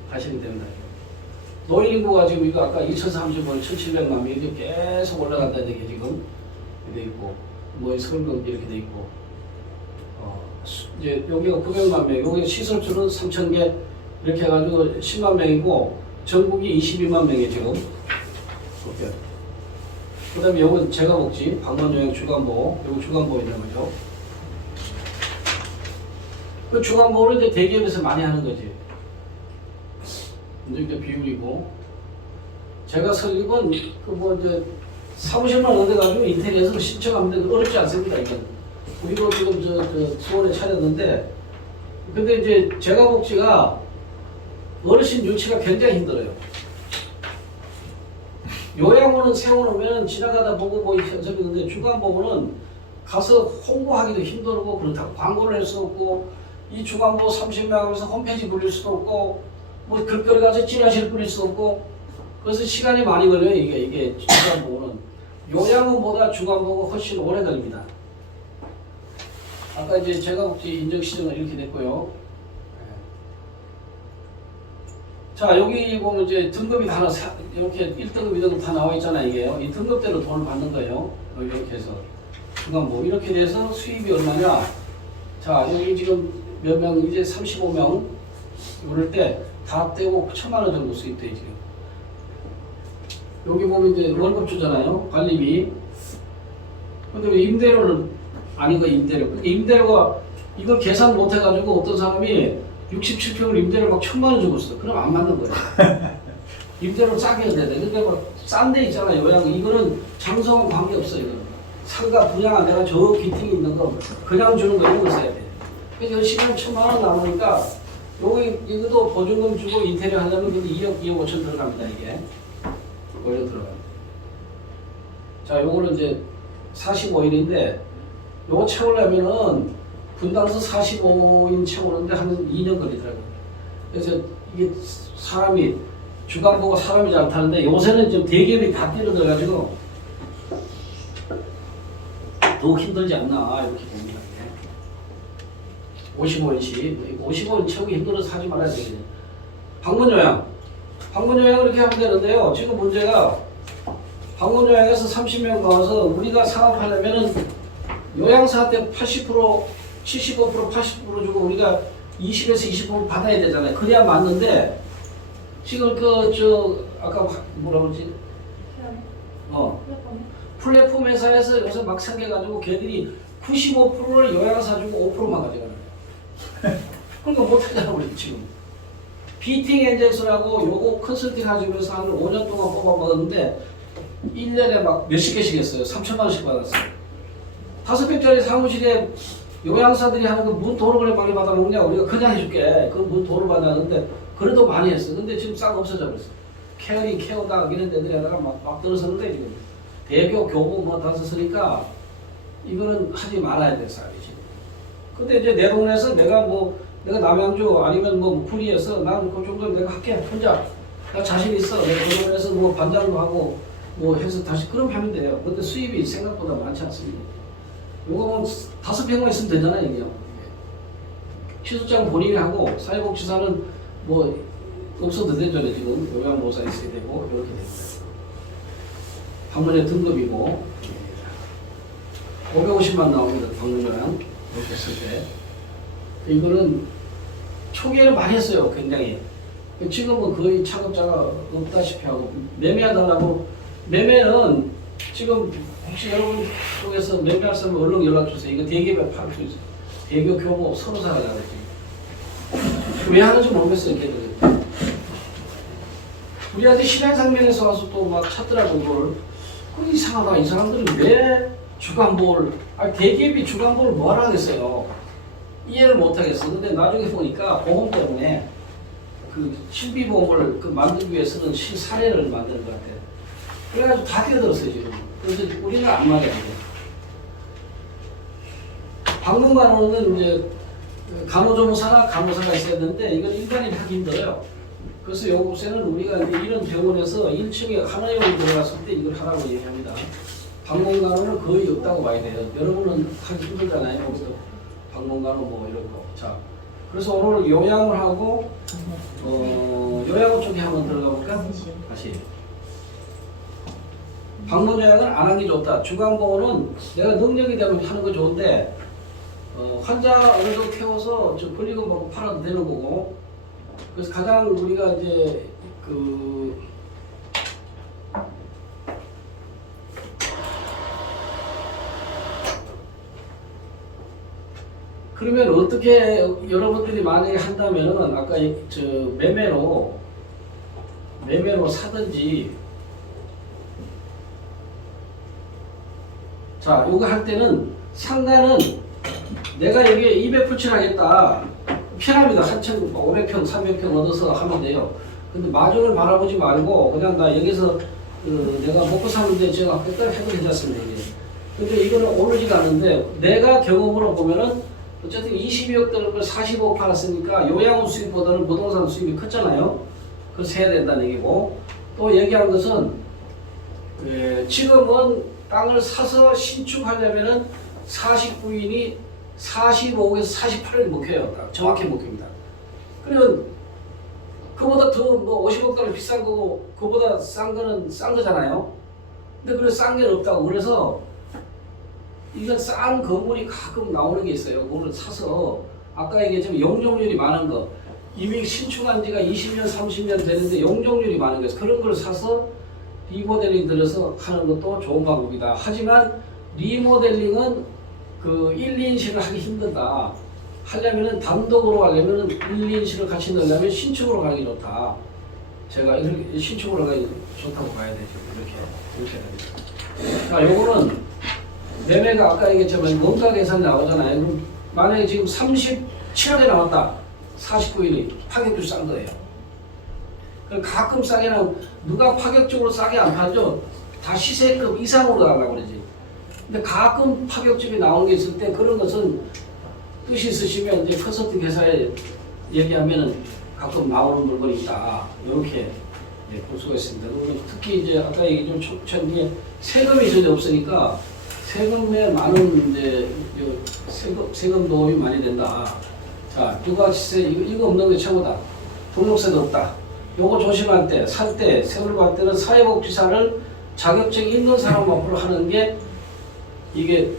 하시면 됩니다. 노인 인구가 지금 이거 아까 2030원 1,700만 명 이렇게 계속 올라간다는 얘기 지금 돼 있고, 뭐 서울경 이렇게 돼 있고, 이제 여기가 900만 명, 여기 시설주는 3,000개 이렇게 해가지고 10만 명이고 전국이 22만 명이 지금. 이렇게. 그다음에 이건 제가 먹지 방문요양 주간보호, 이거 주간보호 있는 거죠. 그 주간보호를 이제 대기업에서 많이 하는 거지. 이제 비율이고, 제가 설립은 그 뭐 이제 사무실만 얻어가지고 인테리어에서 신청하면 어렵지 않습니다. 이건 우리도 지금 저 수원에 차렸는데, 근데 이제 제가복지가 어르신 유치가 굉장히 힘들어요. 요양원은 세워놓으면 지나가다 보고 뭐 현섭이 있는데 주간보호는 가서 홍보하기도 힘들고 그렇다고 광고를 할 수 없고, 이 주간보호 30명 하면서 홈페이지 불릴 수도 없고, 뭐 글거리 가서 찌라시를 뿌릴 수 없고, 그래서 시간이 많이 걸려요. 이게 주간보호는. 요양원보다 주간보호가 훨씬 오래 걸립니다. 아까 이제 제가복지 인정시정은 이렇게 됐고요. 자, 여기 보면 이제 등급이 다 이렇게 1등급, 2등급 다 나와 있잖아요, 이게요. 이 등급대로 돈을 받는 거예요. 이렇게 해서. 주간보호. 이렇게 돼서 수입이 얼마냐? 자, 여기 지금 몇 명, 이제 35명. 이럴 때 다 합되고 1,000만 원 정도 수입돼, 지금. 여기 보면 이제 월급 주잖아요. 관리비. 근데 왜 임대료는 아닌 거 임대료. 임대료가 이걸 계산 못 해가지고 어떤 사람이 67평을 임대료 막 1,000만 원 주고 있어. 그럼 안 맞는 거예요. 임대료 싸게 해야 돼. 근데 뭐 싼 데 있잖아요. 요양 이거는 장소와 관계 없어요. 이거는. 상가 분양한 데가 저 기팅이 있는 거 그냥 주는 거 이런 거 써야 돼. 그래서 열심히 하면 1,000만 원 남으니까 여기 이것도 보증금 주고 인테리어 하려면 근데 2억 5천 들어갑니다. 이게. 원래 들어갑니다. 자, 요거는 이제 45일인데 요거 채우려면은 분당에서 45인 채우는데 한 2년 걸리더라고요. 그래서 이게 사람이 주간 보고 사람이 잘 타는데 요새는 좀 대기업이 다 뛰어들어가지고 더욱 힘들지 않나 이렇게 봅니다. 55인치 55인 채우기 힘들어서 하지 말아야 되겠네요. 방문요양 방문요양을 이렇게 하면 되는데요. 지금 문제가 방문요양에서 30명 가서 우리가 사업하려면은 요양사한테 80% 75% 80% 주고 우리가 20에서 25% 받아야 되잖아요. 그래야 맞는데 지금 아까 뭐라 그러지? 플랫폼 회사에서 요새 막 생겨가지고 걔들이 95%를 요양사 주고 5%만 가져가는 거예요. 그러니까 못하잖아 우리 지금. 비팅 엔젤스라고 요거 컨설팅 해주면서 한 5년 동안 뽑아먹었는데 1년에 막 몇십 개씩 했어요. 3천만 원씩 받았어요. 500짜리 사무실에 요양사들이 하는 거 문 돈을 그래 많이 받아먹냐? 우리가 그냥 해줄게. 그 문 돈을 받았는데 그래도 많이 했어. 근데 지금 싹 없어져 버렸어. 케어링, 케어당 이런 데들이 하다가 막 들어섰는데 지금 대교, 교복 뭐 다 썼으니까 이거는 하지 말아야 될 사람이지. 근데 이제 내 동네에서 내가 남양주 아니면 뭐 구리에서 난 그 정도는 내가 할게. 혼자. 나 자신 있어. 내가 그 동네에서 뭐 반장도 하고 뭐 해서 다시 그럼 하면 돼요. 근데 수입이 생각보다 많지 않습니다. 요거는 5병만 있으면 되잖아요, 이게. 취소장 본인이 하고 사회복지사는 뭐 없어도 되잖아요, 지금. 요양보호사 있어야 되고 이렇게 됩니다. 방문의 등급이고 550만 나옵니다. 방문요양 이렇게 했을 때 이거는 초기에는 많이 했어요. 굉장히. 지금은 거의 창업자가 없다시피 하고 매매해달라고. 매매는 지금 혹시 여러분 쪽에서 매매할 사람 얼른 연락 주세요. 이거 대기업에 팔 수 있어요. 대기업 교보 서로 사가잖아요. 왜 하는지 모르겠어요. 걔들이. 우리한테 실행상면에서 와서 또 막 찾더라고 그걸. 그 이상하다. 이 사람들은 왜 주간보를 대기업이 주간보를 뭐하러 하겠어요. 이해를 못하겠어. 근데 나중에 보니까 보험 때문에 그 실비보험을 만들기 위해서는 실사례를 만드는 것 같아요. 그래가지고 다 뛰어들었어요 지금. 그래서 우리는 안 맞아요. 방문간호는 이제 간호조무사나 간호사가 있어야 되는데 이건 일반인이 하기 힘들어요. 그래서 요새는 우리가 이제 이런 병원에서 1층에 하나용이 들어갔을 때 이걸 하라고 얘기합니다. 방문간호는 거의 없다고 봐야 돼요. 여러분은 하기 힘들잖아요. 그래서 방문간호 뭐 이런 거. 자, 그래서 오늘 요양을 하고 요양원 쪽에 한번 들어가 볼까? 다시. 방문요양은 안 하는 게 좋다. 주간보호는 내가 능력이 되면 하는 거 좋은데 환자 어느 정도 태워서 좀 권리금 받고 팔아도 되는 거고. 그래서 가장 우리가 이제 그러면 어떻게 여러분들이 만약에 한다면은 아까 매매로 사든지. 자, 요거 할 때는 상가는 내가 여기에 200풀칠 하겠다. 편합니다. 500평, 300평 얻어서 하면 돼요. 근데 마중을 바라보지 말고 그냥 나 여기서 내가 먹고 사는데 제가 백달 해도 괜찮습니다. 이게. 근데 이거는 오르지가 않는데 내가 경험으로 보면은 어쨌든 22억 달러를 45억 팔았으니까 요양원 수입보다는 부동산 수입이 컸잖아요. 그래서 해야 된다는 얘기고. 또 얘기한 것은 지금은 땅을 사서 신축하려면은 49인이 45억에서 48억이 먹혀요. 정확히 먹힙니다. 그러면 그보다 더 뭐 50억 달러 비싼 거고 그보다 싼 거는 싼 거잖아요. 근데 그래 싼 게 없다고. 그래서 이건 싼 건물이 가끔 나오는 게 있어요. 그거를 사서 아까 얘기했지만 용적률이 많은 거 이미 신축한 지가 20년 30년 되는데 용적률이 많은 거예요. 그런 걸 사서 리모델링 들어서 하는 것도 좋은 방법이다. 하지만 리모델링은 1, 2인실을 하기 힘들다. 하려면은 단독으로 하려면은 1, 2인실을 같이 넣으려면 신축으로 가기 좋다. 제가 이렇게 신축으로 가기 좋다고 봐야 되죠. 이렇게 됩니다. 자, 요거는 매매가 아까 얘기했지만 원가 계산이 나오잖아요. 그럼 만약에 지금 37억에 나왔다. 49일이 파격도 싼 거예요. 그럼 가끔 싸게 나오면 누가 파격적으로 싸게 안 팔죠? 다 시세급 이상으로 달라고 그러지. 근데 가끔 파격적이 나오는 게 있을 때 그런 것은 뜻이 있으시면 이제 컨설팅 회사에 얘기하면은 가끔 나오는 물건이 있다. 이렇게 예, 볼 수가 있습니다. 그리고 특히 이제 아까 얘기 좀 초창기에 세금이 전혀 없으니까 세금에 많은 이제 세금 도움이 많이 된다. 자, 부가가치세 이거 없는 게 최고다. 등록세도 없다. 요거 조심할 때, 살 때, 세금을 받을 때는 사회복지사를 자격증이 있는 사람 앞으로 하는 게 이게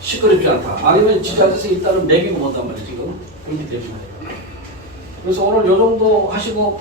시끄럽지 않다. 아니면 지자체에서 일단은 매기고 본단 말이에요, 지금. 그렇게 되면. 그래서 오늘 요 정도 하시고